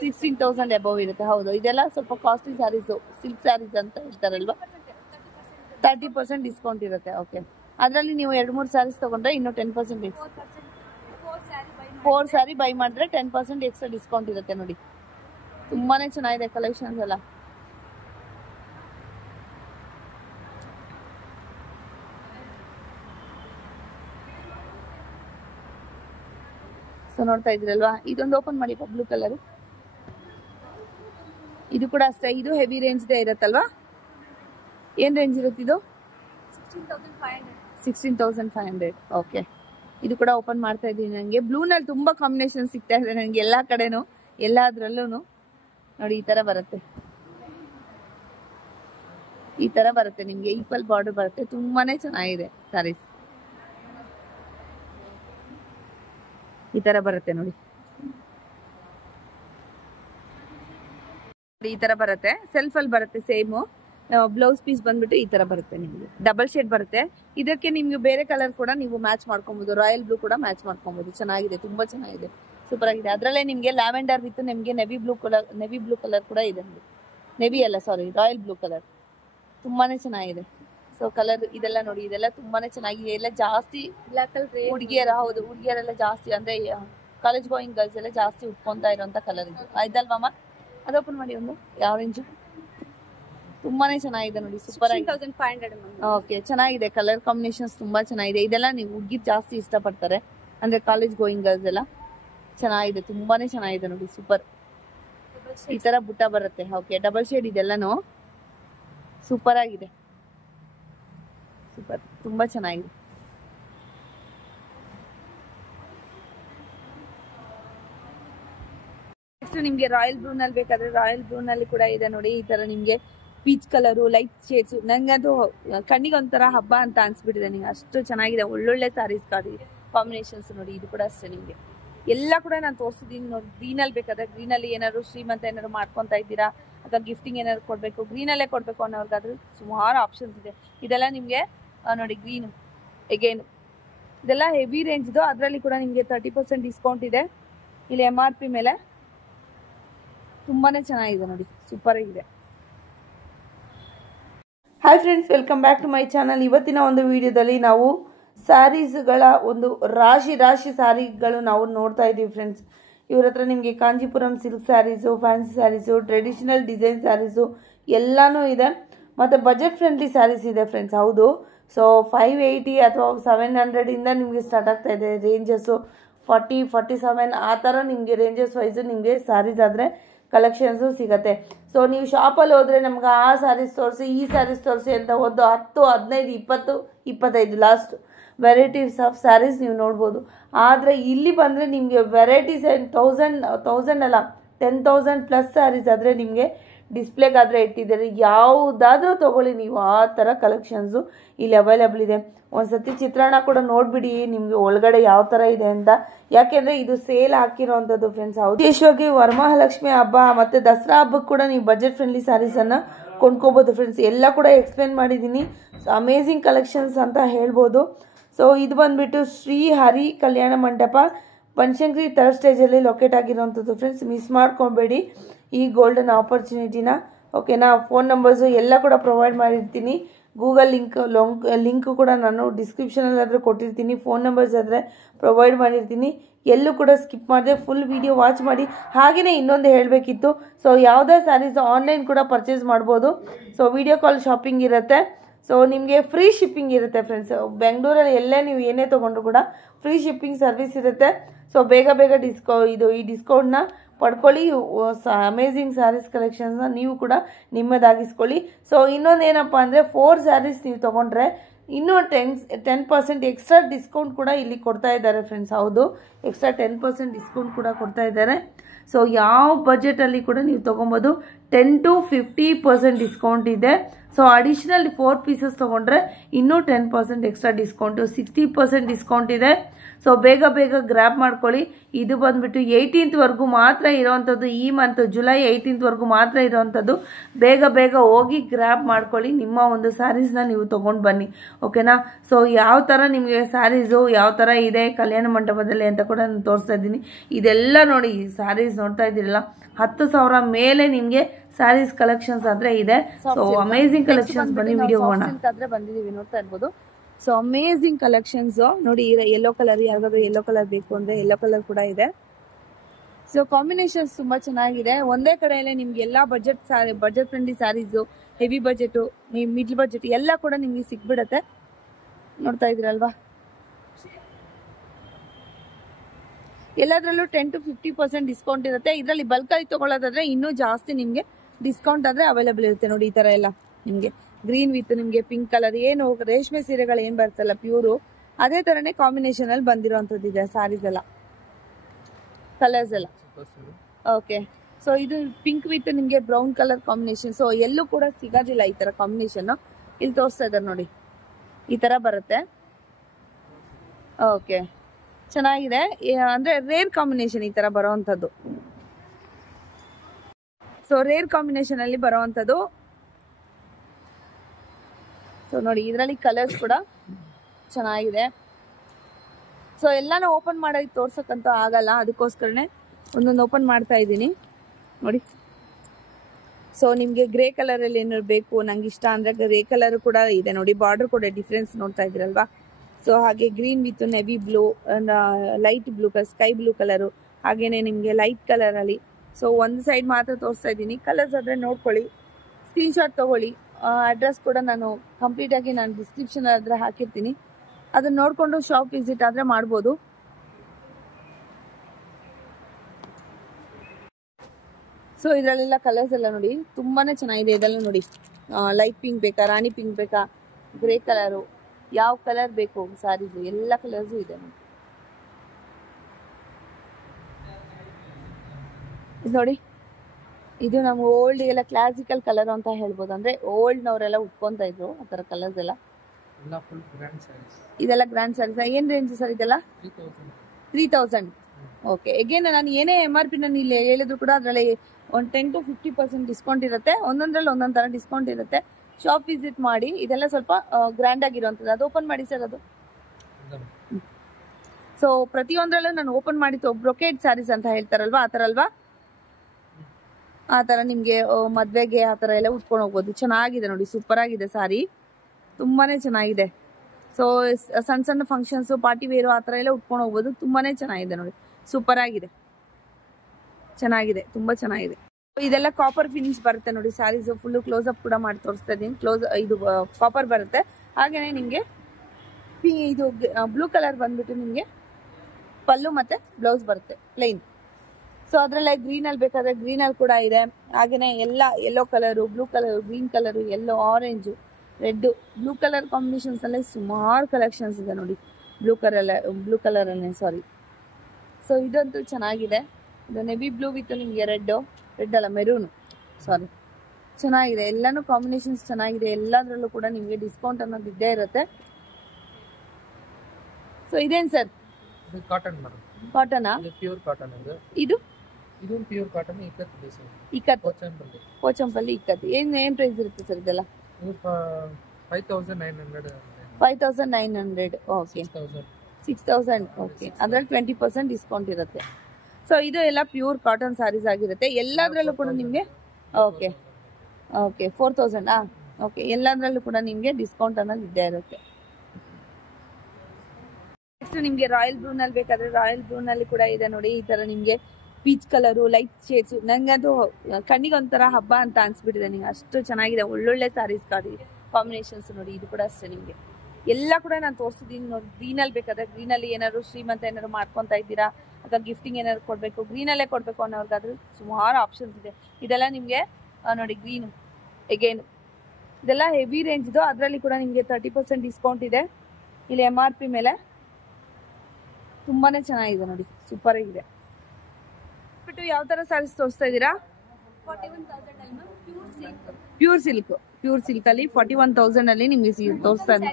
16,000 ಅಬೌವ್ ಇರುತ್ತೆ. ಹೌದು, ಇದೆಲ್ಲ ಸ್ವಲ್ಪ ಕಾಸ್ಟ್ಲಿ ಸ್ಯಾರೀಸು, ಸಿಲ್ಕ್ ಸ್ಯಾರೀಸ್ ಅಂತ ಇರ್ತಾರಲ್ವಾ, 30% ಡಿಸ್ಕೌಂಟ್ ಇರುತ್ತೆ. ಓಕೆ, ಅದರಲ್ಲಿ ನೀವು 2-3 ಸ್ಯಾರೀಸ್ ತಗೊಂಡ್ರೆ ಇನ್ನೂ 10% 4 ಸ್ಯಾರಿ ಬೈ ಮಾಡಿದ್ರೆ 10% ಎಕ್ಸ್ಟ್ರಾ ಡಿಸ್ಕೌಂಟ್ ಇರುತ್ತೆ ನೋಡಿ. ತುಂಬಾನೇ ಚೆನ್ನಾಗಿದೆ ಕಲೆಕ್ಷನ್ಸ್ ಎಲ್ಲ. ಸೊ ನೋಡ್ತಾ ಇದ್ರಲ್ವಾ, ಇದೊಂದು ಓಪನ್ ಮಾಡಿ ಬ್ಲೂ ಕಲರ್. ಇದು ಕೂಡ ಅಷ್ಟೇ, ಇದು ಹೆವಿ ರೇಂಜ್ ಇರುತ್ತಲ್ವಾ. ಏನ್ ರೇಂಜ್ ಇರುತ್ತೆ ಇದು? 16,500. ಓಕೆ, ಇದು ಕೂಡ ಓಪನ್ ಮಾಡ್ತಾ ಇದ್ದೀನಿ. ನನಗೆ ಬ್ಲೂನಲ್ಲಿ ತುಂಬಾ ಕಾಂಬಿನೇಷನ್ ಸಿಗ್ತಾ ಇದೆ ನನಗೆ ಎಲ್ಲಾ ಕಡೆನೂ, ಎಲ್ಲಾದ್ರಲ್ಲೂ ನೋಡಿ. ಈ ತರ ಬರುತ್ತೆ, ಈ ತರ ಬರುತ್ತೆ ನಿಮ್ಗೆ, ಈಕ್ವಲ್ ಬಾರ್ಡರ್ ಬರುತ್ತೆ. ತುಂಬಾನೇ ಚೆನ್ನಾಗಿದೆ ಸಾರೀಸ್. ಈ ತರ ಬರುತ್ತೆ ನೋಡಿ, ಈ ತರ ಬರುತ್ತೆ. ಸೆಲ್ಫ್ ಅಲ್ಲಿ ಬರುತ್ತೆ ಸೇಮು. ಬ್ಲೌಸ್ ಪೀಸ್ ಬಂದ್ಬಿಟ್ಟು ಈ ತರ ಬರುತ್ತೆ ನಿಮ್ಗೆ, ಡಬಲ್ ಶೇಡ್ ಬರುತ್ತೆ. ಇದಕ್ಕೆ ನಿಮ್ಗೆ ಬೇರೆ ಕಲರ್ ಕೂಡ ನೀವು ಮ್ಯಾಚ್ ಮಾಡ್ಕೊಬಹುದು, ರಾಯಲ್ ಬ್ಲೂ ಕೂಡ ಮ್ಯಾಚ್ ಮಾಡ್ಕೊಬಹುದು. ಚೆನ್ನಾಗಿದೆ, ತುಂಬಾ ಚೆನ್ನಾಗಿದೆ, ಸೂಪರ್ ಆಗಿದೆ. ಅದರಲ್ಲೇ ನಿಮ್ಗೆ ಲ್ಯಾವೆಂಡರ್ ವಿತ್ ನಿಮ್ಗೆ ನೆವಿ ಬ್ಲೂ ಕಲರ್ ಕೂಡ ಇದೆ. ನೆವಿ ಅಲ್ಲ ಸಾರಿ, ರಾಯಲ್ ಬ್ಲೂ ಕಲರ್ ತುಂಬಾನೇ ಚೆನ್ನಾಗಿದೆ. ಸೊ ಕಲರ್ ಇದೆಲ್ಲ ನೋಡಿ, ಇದೆಲ್ಲ ತುಂಬಾನೇ ಚೆನ್ನಾಗಿದೆ. ಎಲ್ಲ ಜಾಸ್ತಿ ಹುಡುಗಿಯರ, ಹೌದು ಹುಡುಗಿಯರೆಲ್ಲ ಜಾಸ್ತಿ ಅಂದ್ರೆ ಕಾಲೇಜ್ ಗೋಯಿಂಗ್ ಗರ್ಲ್ಸ್ ಎಲ್ಲ ಜಾಸ್ತಿ ಉಟ್ಕೊಂತಾ ಇರುವಂತ ಕಲರ್ ಇದು. ಇದಲ್ವಮ್ಮ, ಅದು ಓಪನ್ ಮಾಡಿ ಒಂದು, ಯಾವ ರೇಂಜು? ತುಂಬಾನೇ ಚೆನ್ನಾಗಿದೆ ನೋಡಿ, ಸೂಪರ್ ಆಗಿದೆ. 16,500. ಓಕೆ, ಚೆನ್ನಾಗಿದೆ, ಕಲರ್ ಕಾಂಬಿನೇಷನ್ಸ್ ತುಂಬಾ ಚೆನ್ನಾಗಿದೆ. ಇದೆಲ್ಲ ನೀವು ಹುಡುಗಿರ್ ಜಾಸ್ತಿ ಇಷ್ಟಪಡ್ತಾರೆ, ಅಂದ್ರೆ ಕಾಲೇಜ್ ಗೋಯಿಂಗ್ ಗರ್ಲ್ಸ್ ಎಲ್ಲ. ಚೆನ್ನಾಗಿದೆ, ತುಂಬಾನೇ ಚೆನ್ನಾಗಿದೆ ನೋಡಿ, ಸೂಪರ್. ಈ ತರ ಬುಟ್ಟ ಬರುತ್ತೆ. ಓಕೆ, ಡಬಲ್ ಶೇಡ್ ಇದೆಲ್ಲಾನು ಸೂಪರ್ ಆಗಿದೆ, ಸೂಪರ್, ತುಂಬಾ ಚೆನ್ನಾಗಿದೆ. ನೆಕ್ಸ್ಟ್ ನಿಮ್ಗೆ ರಾಯಲ್ ಬ್ಲೂ ನಲ್ಲಿ ಬೇಕಾದ್ರೆ ರಾಯಲ್ ಬ್ಲೂ ನಲ್ಲಿ ಕೂಡ ಇದೆ ನೋಡಿ. ಈ ತರ ನಿಮ್ಗೆ ಪೀಚ್ ಕಲರು, ಲೈಟ್ ಶೇಡ್ಸ್, ನಂಗದು ಕಣ್ಣಿಗೆ ಒಂಥರ ಹಬ್ಬ ಅಂತ ಅನ್ಸ್ಬಿಟ್ಟಿದೆ. ನಿಮ್ಗೆ ಅಷ್ಟು ಚೆನ್ನಾಗಿದೆ, ಒಳ್ಳೊಳ್ಳೆ ಸ್ಯಾರೀಸ್ ಕಾಂಬಿನೇಷನ್ಸ್ ನೋಡಿ. ಇದು ಕೂಡ ಅಷ್ಟೇ, ನಿಮ್ಗೆ ಎಲ್ಲ ಕೂಡ ನಾನು ತೋರಿಸಿದೀನಿ ನೋಡಿ. ಗ್ರೀನಲ್ಲಿ ಬೇಕಾದ್ರೆ ಗ್ರೀನಲ್ಲಿ ಏನಾದ್ರು ಶ್ರೀಮಂತ ಏನಾದ್ರು ಮಾಡ್ಕೊತಾ ಇದ್ದೀರಾ ಅಥವಾ ಗಿಫ್ಟಿಂಗ್ ಏನಾದ್ರು ಕೊಡ್ಬೇಕು, ಗ್ರೀನಲ್ಲೇ ಕೊಡ್ಬೇಕು ಅನ್ನೋರ್ಗಾದ್ರೂ ಸುಮಾರು ಆಪ್ಷನ್ಸ್ ಇದೆ. ಇದೆಲ್ಲ ನಿಮ್ಗೆ ನೋಡಿ, ಗ್ರೀನ್ ಎಗೇನ್ ಇದೆಲ್ಲ ಹೆವಿ ರೇಂಜ್ ಇದು. ಅದರಲ್ಲಿ ಕೂಡ ನಿಮ್ಗೆ 30% ಡಿಸ್ಕೌಂಟ್ ಇದೆ ಇಲ್ಲಿ MRP ಮೇಲೆ. ತುಂಬಾನೇ ಚೆನ್ನಾಗಿದೆ ನೋಡಿ, ಸೂಪರ್ ಆಗಿದೆ. Hi friends, welcome back to my channel. ಇವತ್ತಿನ ಒಂದು ವಿಡಿಯೋದಲ್ಲಿ ನಾವು ಸ್ಯಾರೀಸ್ಗಳ ಒಂದು ರಾಶಿ ಸ್ಯಾರಿಗಳು ನಾವು ನೋಡ್ತಾ ಇದ್ದೀವಿ ಫ್ರೆಂಡ್ಸ್. ಇವ್ರ ಹತ್ರ ನಿಮಗೆ Kanchipuram silk saris, fancy saris, traditional design saris ಎಲ್ಲನೂ ಇದೆ. ಮತ್ತು ಬಜೆಟ್ ಫ್ರೆಂಡ್ಲಿ ಸ್ಯಾರೀಸ್ ಇದೆ ಫ್ರೆಂಡ್ಸ್. ಹೌದು, ಸೊ 580 ಅಥವಾ 700 ನಿಮಗೆ ಸ್ಟಾರ್ಟ್ ಆಗ್ತಾ ಇದೆ ರೇಂಜಸ್ಸು. 40, 47 ಆ ಥರ ನಿಮಗೆ ರೇಂಜಸ್ ವೈಸು ನಿಮಗೆ ಸ್ಯಾರೀಸ್ ಆದರೆ ಕಲೆಕ್ಷನ್ಸು ಸಿಗುತ್ತೆ. ಸೊ ನೀವು ಶಾಪಲ್ಲಿ ಹೋದರೆ ನಮ್ಗೆ ಆ ಸ್ಯಾರೀಸ್ ತೋರಿಸಿ ಈ ಸ್ಯಾರೀಸ್ ತೋರಿಸಿ ಅಂತ ಒಂದು 10, 15, 20, 25 ಲಾಸ್ಟ್. ವೆರೈಟೀಸ್ ಆಫ್ ಸ್ಯಾರೀಸ್ ನೀವು ನೋಡ್ಬೋದು. ಆದರೆ ಇಲ್ಲಿ ಬಂದರೆ ನಿಮಗೆ ವೆರೈಟೀಸ್ 1000 ಅಲ್ಲ 10,000 ಪ್ಲಸ್ ಸ್ಯಾರೀಸ್ ಆದರೆ ನಿಮಗೆ ಡಿಸ್ಪ್ಲೇಗಾದರೆ ಇಟ್ಟಿದ್ದಾರೆ. ಯಾವುದಾದ್ರೂ ತೊಗೊಳ್ಳಿ ನೀವು, ಆ ಥರ ಕಲೆಕ್ಷನ್ಸು ಇಲ್ಲಿ ಅವೈಲೇಬಲ್ ಇದೆ. ಒಂದ್ಸತಿ ಚಿತ್ರಾನ್ನ ಕೂಡ ನೋಡಿಬಿಡಿ ನಿಮಗೆ ಒಳಗಡೆ ಯಾವ ಥರ ಇದೆ ಅಂತ. ಯಾಕೆಂದರೆ ಇದು ಸೇಲ್ ಹಾಕಿರೋವಂಥದ್ದು ಫ್ರೆಂಡ್ಸ್. ವಿಶೇಷವಾಗಿ ವರಮಹಾಲಕ್ಷ್ಮಿ ಹಬ್ಬ ಮತ್ತು ದಸರಾ ಹಬ್ಬಕ್ಕೆ ಕೂಡ ನೀವು ಬಜೆಟ್ ಫ್ರೆಂಡ್ಲಿ ಸ್ಯಾರೀಸನ್ನು ಕೊಂಡ್ಕೋಬೋದು ಫ್ರೆಂಡ್ಸ್. ಎಲ್ಲ ಕೂಡ ಎಕ್ಸ್ಪ್ಲೇನ್ ಮಾಡಿದ್ದೀನಿ. ಅಮೇಝಿಂಗ್ ಕಲೆಕ್ಷನ್ಸ್ ಅಂತ ಹೇಳ್ಬೋದು. ಸೊ ಇದು ಬಂದುಬಿಟ್ಟು ಶ್ರೀ ಹರಿ ಕಲ್ಯಾಣ ಮಂಟಪ, ಬನಶಂಕರಿ 3rd ಸ್ಟೇಜಲ್ಲಿ ಲೊಕೇಟ್ ಆಗಿರೋವಂಥದ್ದು ಫ್ರೆಂಡ್ಸ್. ಮಿಸ್ ಮಾಡ್ಕೊಬೇಡಿ ಈ ಗೋಲ್ಡನ್ ಆಪರ್ಚುನಿಟಿನ. ಓಕೆನಾ. ಫೋನ್ ನಂಬರ್ಸು ಎಲ್ಲ ಕೂಡ ಪ್ರೊವೈಡ್ ಮಾಡಿರ್ತೀನಿ. ಗೂಗಲ್ ಲಿಂಕ್ ಕೂಡ ನಾನು ಡಿಸ್ಕ್ರಿಪ್ಷನಲ್ಲಾದರೆ ಕೊಟ್ಟಿರ್ತೀನಿ. ಫೋನ್ ನಂಬರ್ಸ್ ಆದರೆ ಪ್ರೊವೈಡ್ ಮಾಡಿರ್ತೀನಿ. ಎಲ್ಲೂ ಕೂಡ ಸ್ಕಿಪ್ ಮಾಡಿದೆ ಫುಲ್ ವಿಡಿಯೋ ವಾಚ್ ಮಾಡಿ. ಹಾಗೆಯೇ ಇನ್ನೊಂದು ಹೇಳಬೇಕಿತ್ತು, ಸೊ ಯಾವುದೇ ಸ್ಯಾರೀಸ್ ಆನ್ಲೈನ್ ಕೂಡ ಪರ್ಚೇಸ್ ಮಾಡ್ಬೋದು. ಸೊ ವಿಡಿಯೋ ಕಾಲ್ ಶಾಪಿಂಗ್ ಇರುತ್ತೆ. ಸೊ ನಿಮಗೆ ಫ್ರೀ ಶಿಪ್ಪಿಂಗ್ ಇರುತ್ತೆ ಫ್ರೆಂಡ್ಸ್. ಬೆಂಗಳೂರಲ್ಲಿ ಎಲ್ಲೇ ನೀವು ಏನೇ ತೊಗೊಂಡ್ರು ಕೂಡ ಫ್ರೀ ಶಿಪ್ಪಿಂಗ್ ಸರ್ವಿಸ್ ಇರುತ್ತೆ. ಸೊ ಬೇಗ ಈ ಡಿಸ್ಕೌಂಟ್ನ ಪಡ್ಕೊಳ್ಳಿ. ಅಮೇಝಿಂಗ್ ಸ್ಯಾರೀಸ್ ಕಲೆಕ್ಷನ್ಸ್ನ ನೀವು ಕೂಡ ನಿಮ್ಮದಾಗಿಸ್ಕೊಳ್ಳಿ. ಸೊ ಇನ್ನೊಂದು ಏನಪ್ಪ ಅಂದರೆ 4 ಸ್ಯಾರೀಸ್ ನೀವು ತೊಗೊಂಡ್ರೆ ಇನ್ನೂ 10% ಎಕ್ಸ್ಟ್ರಾ ಡಿಸ್ಕೌಂಟ್ ಕೂಡ ಇಲ್ಲಿ ಕೊಡ್ತಾ ಇದ್ದಾರೆ ಫ್ರೆಂಡ್ಸ್. ಹೌದು, ಎಕ್ಸ್ಟ್ರಾ 10% ಡಿಸ್ಕೌಂಟ್ ಕೂಡ ಕೊಡ್ತಾ ಇದ್ದಾರೆ. ಸೊ ಯಾವ ಬಜೆಟಲ್ಲಿ ಕೂಡ ನೀವು ತೊಗೊಬೋದು. 10 to 50% ಡಿಸ್ಕೌಂಟ್ ಇದೆ. ಸೊ ಅಡಿಷ್ನಲ್ 4 ಪೀಸಸ್ ತೊಗೊಂಡ್ರೆ ಇನ್ನೂ 10% ಎಕ್ಸ್ಟ್ರಾ ಡಿಸ್ಕೌಂಟು, 60% ಡಿಸ್ಕೌಂಟ್ ಇದೆ. ಸೊ ಬೇಗ ಗ್ರ್ಯಾಬ್ ಮಾಡ್ಕೊಳ್ಳಿ. ಇದು ಬಂದುಬಿಟ್ಟು 18th ಮಾತ್ರ ಇರೋವಂಥದ್ದು. ಈ ಮಂತ್ ಜುಲೈ 18th ಮಾತ್ರ ಇರೋವಂಥದ್ದು. ಬೇಗ ಹೋಗಿ ಗ್ರ್ಯಾಬ್ ಮಾಡ್ಕೊಳ್ಳಿ. ನಿಮ್ಮ ಒಂದು ಸ್ಯಾರೀಸ್ನ ನೀವು ತೊಗೊಂಡು ಬನ್ನಿ. ಓಕೆನಾ. ಸೊ ಯಾವ ಥರ ನಿಮಗೆ ಸ್ಯಾರೀಸು ಯಾವ ಥರ ಇದೆ ಕಲ್ಯಾಣ ಮಂಟಪದಲ್ಲಿ ಅಂತ ಕೂಡ ನಾನು ತೋರಿಸ್ತಾ ಇದ್ದೀನಿ. ಇದೆಲ್ಲ ನೋಡಿ, ಸ್ಯಾರೀಸ್ ನೋಡ್ತಾ ಇದ್ದೀರಲ್ಲ, 10,000 ಮೇಲೆ ನಿಮಗೆ ಸ್ಯಾರೀಸ್ ಕಲೆಕ್ಷನ್ಸ್ ಆದರೆ ಇದೆ. So amazing collections. ಬನ್ನಿ ವಿಡಿಯೋ ಹೋಗೋಣ. ಬಂದಿದ್ದೀವಿ, ನೋಡ್ತಾ ಇರ್ಬೋದು. ಸೊ ಅಮೇಝಿಂಗ್ ಕಲೆಕ್ಷನ್ಸ್ ನೋಡಿ. ಯೆಲ್ಲೋ ಕಲರ್, ಯಾರಿಗಾದ್ರೂ ಯೆಲ್ಲೋ ಕಲರ್ ಬೇಕು ಅಂದರೆ ಯೆಲ್ಲೋ ಕಲರ್ ಕೂಡ ಇದೆ. ಸೊ ಕಾಂಬಿನೇಷನ್ಸ್ ತುಂಬ ಚೆನ್ನಾಗಿದೆ. ಒಂದೇ ಕಡೆಯಲ್ಲೇ ನಿಮ್ಗೆ ಎಲ್ಲ budget friendly sarees, heavy budget, middle budget ಎಲ್ಲ ಕೂಡ ನಿಮಗೆ ಸಿಕ್ಬಿಡುತ್ತೆ. ನೋಡ್ತಾ ಇದ್ದೀರಲ್ವಾ. ಎಲ್ಲದರಲ್ಲೂ 10 to 50% ಡಿಸ್ಕೌಂಟ್ ಇರುತ್ತೆ. ಇದರಲ್ಲಿ ಬಲ್ಕಾಗಿ ತೊಗೊಳ್ಳೋದಾದ್ರೆ ಇನ್ನೂ ಜಾಸ್ತಿ ನಿಮಗೆ ಡಿಸ್ಕೌಂಟ್ ಆದರೆ ಅವೈಲೇಬಲ್ ಇರುತ್ತೆ. ನೋಡಿ ಈ ಥರ ಎಲ್ಲ ನಿಮಗೆ ಗ್ರೀನ್ ವಿತ್ ನಿಮಗೆ ಪಿಂಕ್ ಕಲರ್, ಏನು ರೇಷ್ಮೆ ಸೀರೆಗಳು ಏನು ಬರ್ತಲ್ಲ ಪ್ಯೂರು, ಅದೇ ಥರನೇ ಕಾಂಬಿನೇಷನಲ್ಲಿ ಬಂದಿರೋವಂಥದ್ದು ಇದೆ ಸ್ಯಾರೀಸ್ ಎಲ್ಲ, ಕಲರ್ಸ್ ಎಲ್ಲ. ಓಕೆ. ಸೊ ಇದು ಪಿಂಕ್ ವಿತ್ ನಿಮಗೆ ಬ್ರೌನ್ ಕಲರ್ ಕಾಂಬಿನೇಷನ್. ಸೊ ಎಲ್ಲೂ ಕೂಡ ಸಿಗೋದಿಲ್ಲ ಈ ಥರ ಕಾಂಬಿನೇಷನ್ನು. ಇಲ್ಲಿ ತೋರಿಸ್ತಾ ಇದ್ದಾರೆ ನೋಡಿ, ಈ ಥರ ಬರುತ್ತೆ. ಓಕೆ, ಚೆನ್ನಾಗಿದೆ. ಅಂದರೆ ರೇರ್ ಕಾಂಬಿನೇಷನ್ ಈ ಥರ ಬರೋವಂಥದ್ದು. ಸೊ ರೇರ್ ಕಾಂಬಿನೇಷನಲ್ಲಿ ಬರೋವಂಥದ್ದು. ಸೊ ನೋಡಿ, ಇದರಲ್ಲಿ ಕಲರ್ಸ್ ಕೂಡ ಚೆನ್ನಾಗಿದೆ. ಸೊ ಎಲ್ಲಾನು ಓಪನ್ ಮಾಡಿ ತೋರ್ಸಕ್ಕಂತ ಆಗಲ್ಲ, ಅದಕ್ಕೋಸ್ಕರನೇ ಒಂದೊಂದು ಓಪನ್ ಮಾಡ್ತಾ ಇದ್ದೀನಿ ನೋಡಿ. ಸೊ ನಿಮಗೆ ಗ್ರೇ ಕಲರಲ್ಲಿ ಏನಾದ್ರು ಬೇಕು, ನಂಗೆ ಇಷ್ಟ ಅಂದರೆ ಗ್ರೇ ಕಲರ್ ಕೂಡ ಇದೆ ನೋಡಿ. ಬಾರ್ಡರ್ ಕೂಡ ಡಿಫ್ರೆನ್ಸ್ ನೋಡ್ತಾ ಇದ್ದೀರಲ್ವಾ. ಸೊ ಹಾಗೆ green with navy blue, light blue colour, sky blue colour, ಹಾಗೇನೆ ನಿಮಗೆ ಲೈಟ್ ಕಲರಲ್ಲಿ. ಸೊ ಒಂದು ಸೈಡ್ ಮಾತ್ರ ತೋರಿಸ್ತಾ ಇದ್ದೀನಿ. ಕಲರ್ಸ್ ಆದರೆ ನೋಡ್ಕೊಳ್ಳಿ, ಸ್ಕ್ರೀನ್ಶಾಟ್ ತೊಗೊಳ್ಳಿ. ಅಡ್ರೆಸ್ ಕೂಡ ನಾನು ಕಂಪ್ಲೀಟಾಗಿ ನಾನು ಡಿಸ್ಕ್ರಿಪ್ಷನ್ ಆದರೆ ಹಾಕಿರ್ತೀನಿ, ಅದನ್ನ ನೋಡಿಕೊಂಡು ಶಾಪ್ ವಿಸಿಟ್ ಆದರೆ ಮಾಡ್ಬೋದು. ಸೊ ಇದರಲ್ಲೆಲ್ಲ ಕಲರ್ಸ್ ಎಲ್ಲ ನೋಡಿ, ತುಂಬಾ ಚೆನ್ನಾಗಿದೆ. ಇದೆಲ್ಲ ನೋಡಿ, ಲೈಟ್ ಪಿಂಕ್ ಬೇಕಾ, ರಾಣಿ ಪಿಂಕ್ ಬೇಕಾ, ಗ್ರೇ ಕಲರು, ಯಾವ ಕಲರ್ ಬೇಕು ಸ್ಯಾರೀಸು, ಎಲ್ಲ ಕಲರ್ಸು ಇದೆ. ನೋಡಿ, ಇದು ನಮ್ಮ ಓಲ್ಡ್ ಎಲ್ಲ ಕ್ಲಾಸಿಕಲ್ ಕಲರ್ ಅಂತ ಹೇಳ್ಬೋದು. ಅಂದರೆ ಓಲ್ಡ್ನವರೆಲ್ಲ ಉಟ್ಕೊತಾ ಇದ್ರು ಆ ಥರ ಕಲರ್ಸ್ ಎಲ್ಲ. ಇದೆಲ್ಲ ಗ್ರ್ಯಾಂಡ್ ಸ್ಯಾರೀಸ್. ಏನು ರೇಂಜ್ ಸರ್ ಇದೆಲ್ಲ? 3000. ಓಕೆ. ಎಗೇನ್ ನಾನು ಏನೇ MRP ನಾನು ಇಲ್ಲಿ ಹೇಳಿದ್ರು ಕೂಡ ಅದರಲ್ಲಿ ಒಂದು 10 to 50% ಡಿಸ್ಕೌಂಟ್ ಇರುತ್ತೆ. ಒಂದೊಂದ್ರಲ್ಲಿ ಒಂದೊಂದು ಥರ ಡಿಸ್ಕೌಂಟ್ ಇರುತ್ತೆ. ಶಾಪ್ ವಿಸಿಟ್ ಮಾಡಿ. ಇದೆಲ್ಲ ಸ್ವಲ್ಪ ಗ್ರ್ಯಾಂಡ್ ಆಗಿರುವಂಥದ್ದು. ಅದು ಓಪನ್ ಮಾಡಿ ಸರ್. ಅದು ಸೊ ಪ್ರತಿಯೊಂದರಲ್ಲೂ ನಾನು ಓಪನ್ ಮಾಡಿ ಬ್ರೊಕೇಡ್ ಸ್ಯಾರೀಸ್ ಅಂತ ಹೇಳ್ತಾರಲ್ವಾ, ಆ ಥರ ಅಲ್ವಾ, ಆ ಥರ ನಿಮಗೆ ಮದುವೆಗೆ ಆ ಥರ ಎಲ್ಲ ಉಟ್ಕೊಂಡು ಹೋಗ್ಬೋದು. ಚೆನ್ನಾಗಿದೆ ನೋಡಿ, ಸೂಪರ್ ಆಗಿದೆ ಸಾರಿ, ತುಂಬಾ ಚೆನ್ನಾಗಿದೆ. ಸೊ ಸಣ್ಣ ಸಣ್ಣ ಫಂಕ್ಷನ್ಸು, ಪಾರ್ಟಿ ವೇರು ಆ ಥರ ಎಲ್ಲ ಉಟ್ಕೊಂಡು ಹೋಗ್ಬೋದು. ತುಂಬಾ ಚೆನ್ನಾಗಿದೆ ನೋಡಿ, ಸೂಪರ್ ಆಗಿದೆ, ಚೆನ್ನಾಗಿದೆ, ತುಂಬ ಚೆನ್ನಾಗಿದೆ. ಇದೆಲ್ಲ ಕಾಪರ್ ಫಿನಿಶ್ ಬರುತ್ತೆ ನೋಡಿ ಸ್ಯಾರೀಸ್. ಫುಲ್ಲು ಕ್ಲೋಸ್ ಅಪ್ ಕೂಡ ಮಾಡಿ ತೋರಿಸ್ತಾ ಇದ್ದೀನಿ. ಇದು ಕಾಪರ್ ಬರುತ್ತೆ. ಹಾಗೇನೆ ನಿಮಗೆ ಇದು ಬ್ಲೂ ಕಲರ್ ಬಂದ್ಬಿಟ್ಟು ನಿಮಗೆ ಪಲ್ಲು ಮತ್ತೆ ಬ್ಲೌಸ್ ಬರುತ್ತೆ ಪ್ಲೈನ್. ಸೊ ಅದರಲ್ಲೇ ಗ್ರೀನಲ್ಲಿ ಬೇಕಾದ್ರೆ ಗ್ರೀನಲ್ಲಿ ಕೂಡ ಇದೆ. ಹಾಗೇನೆ ಎಲ್ಲ yellow colour, blue colour, green colour, yellow, orange, red blue colour combinations ಅಲ್ಲೇ ಸುಮಾರು ಕಲೆಕ್ಷನ್ಸ್ ಇದೆ ನೋಡಿ. ಬ್ಲೂ ಕಲರಲ್ಲೇ ಸಾರಿ. ಸೊ ಇದಂತೂ ಚೆನ್ನಾಗಿದೆ. ಇದು ನೆವಿ ಬ್ಲೂ ವಿತ್ ನಿಮಗೆ ರೆಡ್ ಅಲ್ಲ ಮೆರೂನು ಸಾರಿ. ಚೆನ್ನಾಗಿದೆ, ಎಲ್ಲಾನು ಕಾಂಬಿನೇಷನ್ಸ್ ಚೆನ್ನಾಗಿದೆ. ಎಲ್ಲದರಲ್ಲೂ ಕೂಡ ನಿಮಗೆ ಡಿಸ್ಕೌಂಟ್ ಅನ್ನೋದು ಇದ್ದೇ ಇರುತ್ತೆ. ಸೊ ಇದೇನು ಸರ್? ಕಾಟನ್ ಕಾಟನಾ? Pure cotton. ಇದು ಪ್ಯೂರ್ ಕಾಟನ್ ಇಕ್ಕತ್ತು ಪೋಚಂಪಲ್ಲಿ ಇಕ್ಕತ್ತು. ಏನ್ ಪ್ರೈಸ್ ಇರುತ್ತೆ ಸರ್ ಇದೆಲ್ಲ? 5,900. ಓಕೆ 6,000. ಓಕೆ, ಅದ್ರಲ್ಲಿ 20% ಡಿಸ್ಕೌಂಟ್ ಇರುತ್ತೆ. ಸೊ ಇದು ಎಲ್ಲ ಪ್ಯೂರ್ ಕಾಟನ್ ಸ್ಯಾರೀಸ್ ಆಗಿರುತ್ತೆ. ಎಲ್ಲದರಲ್ಲೂ ಕೂಡ ನಿಮಗೆ ಓಕೆ 4,000. ಓಕೆ, ಎಲ್ಲದರಲ್ಲೂ ಕೂಡ ನಿಮಗೆ ಡಿಸ್ಕೌಂಟ್ ಅನ್ನೋದು ಇದ್ದೇ ಇರುತ್ತೆ. ನೆಕ್ಸ್ಟ್ ನಿಮಗೆ ರಾಯಲ್ ಬ್ಲೂನಲ್ಲಿ ಬೇಕಾದ್ರೆ ರಾಯಲ್ ಬ್ಲೂನಲ್ಲಿ ಕೂಡ ಇದೆ ನೋಡಿ. ಈ ತರ ನಿಮಗೆ ಪೀಚ್ ಕಲರು, ಲೈಟ್ ಶೇಡ್ಸ್. ನಂಗದು ಕಣ್ಣಿಗೆ ಒಂಥರ ಹಬ್ಬ ಅಂತ ಅನ್ಸ್ಬಿಟ್ಟಿದೆ. ನಿಮ್ಗೆ ಅಷ್ಟು ಚೆನ್ನಾಗಿದೆ, ಒಳ್ಳೊಳ್ಳೆ ಸ್ಯಾರೀಸ್ ಕಾಂಬಿನೇಷನ್ಸ್ ನೋಡಿ. ಇದು ಕೂಡ ಅಷ್ಟೇ, ನಿಮಗೆ ಎಲ್ಲ ಕೂಡ ನಾನು ತೋರಿಸಿದ್ದೀನಿ ನೋಡಿ. ಗ್ರೀನಲ್ಲಿ ಬೇಕಾದ್ರೆ ಗ್ರೀನಲ್ಲಿ ಏನಾದ್ರು ಶ್ರೀಮಂತ ಏನಾದ್ರು ಮಾಡ್ಕೊತಾ ಇದ್ದೀರಾ ಅಥವಾ ಗಿಫ್ಟಿಂಗ್ ಏನಾದ್ರು ಕೊಡಬೇಕು, ಗ್ರೀನಲ್ಲೇ ಕೊಡಬೇಕು ಅನ್ನೋರ್ಗಾದ್ರೂ ಸುಮಾರು ಆಪ್ಷನ್ಸ್ ಇದೆ. ಇದೆಲ್ಲ ನಿಮಗೆ ನೋಡಿ ಗ್ರೀನ್ ಎಗೇನ್ ಇದೆಲ್ಲ ಹೆವಿ ರೇಂಜ್ ಇದು. ಅದರಲ್ಲಿ ಕೂಡ ನಿಮಗೆ 30% ಡಿಸ್ಕೌಂಟ್ ಇದೆ ಇಲ್ಲಿ MRP ಮೇಲೆ. ತುಂಬಾನೇ ಚೆನ್ನಾಗಿದೆ ನೋಡಿ, ಸೂಪರ್ ಆಗಿದೆ. ಬಿಟ್ಟು ಯಾವ ತರ ಸ್ಯಾರೀಸ್ ತೋರಿಸ್ತಾ ಇದ್ದೀರಾ? 41,000 ಪ್ಯೂರ್ ಸಿಲ್ಕ್ ಅಲ್ಲಿ 41,000 ಅಲ್ಲಿ ನಿಮ್ಗೆ ತೋರಿಸ್ತಾ ಇದೆ.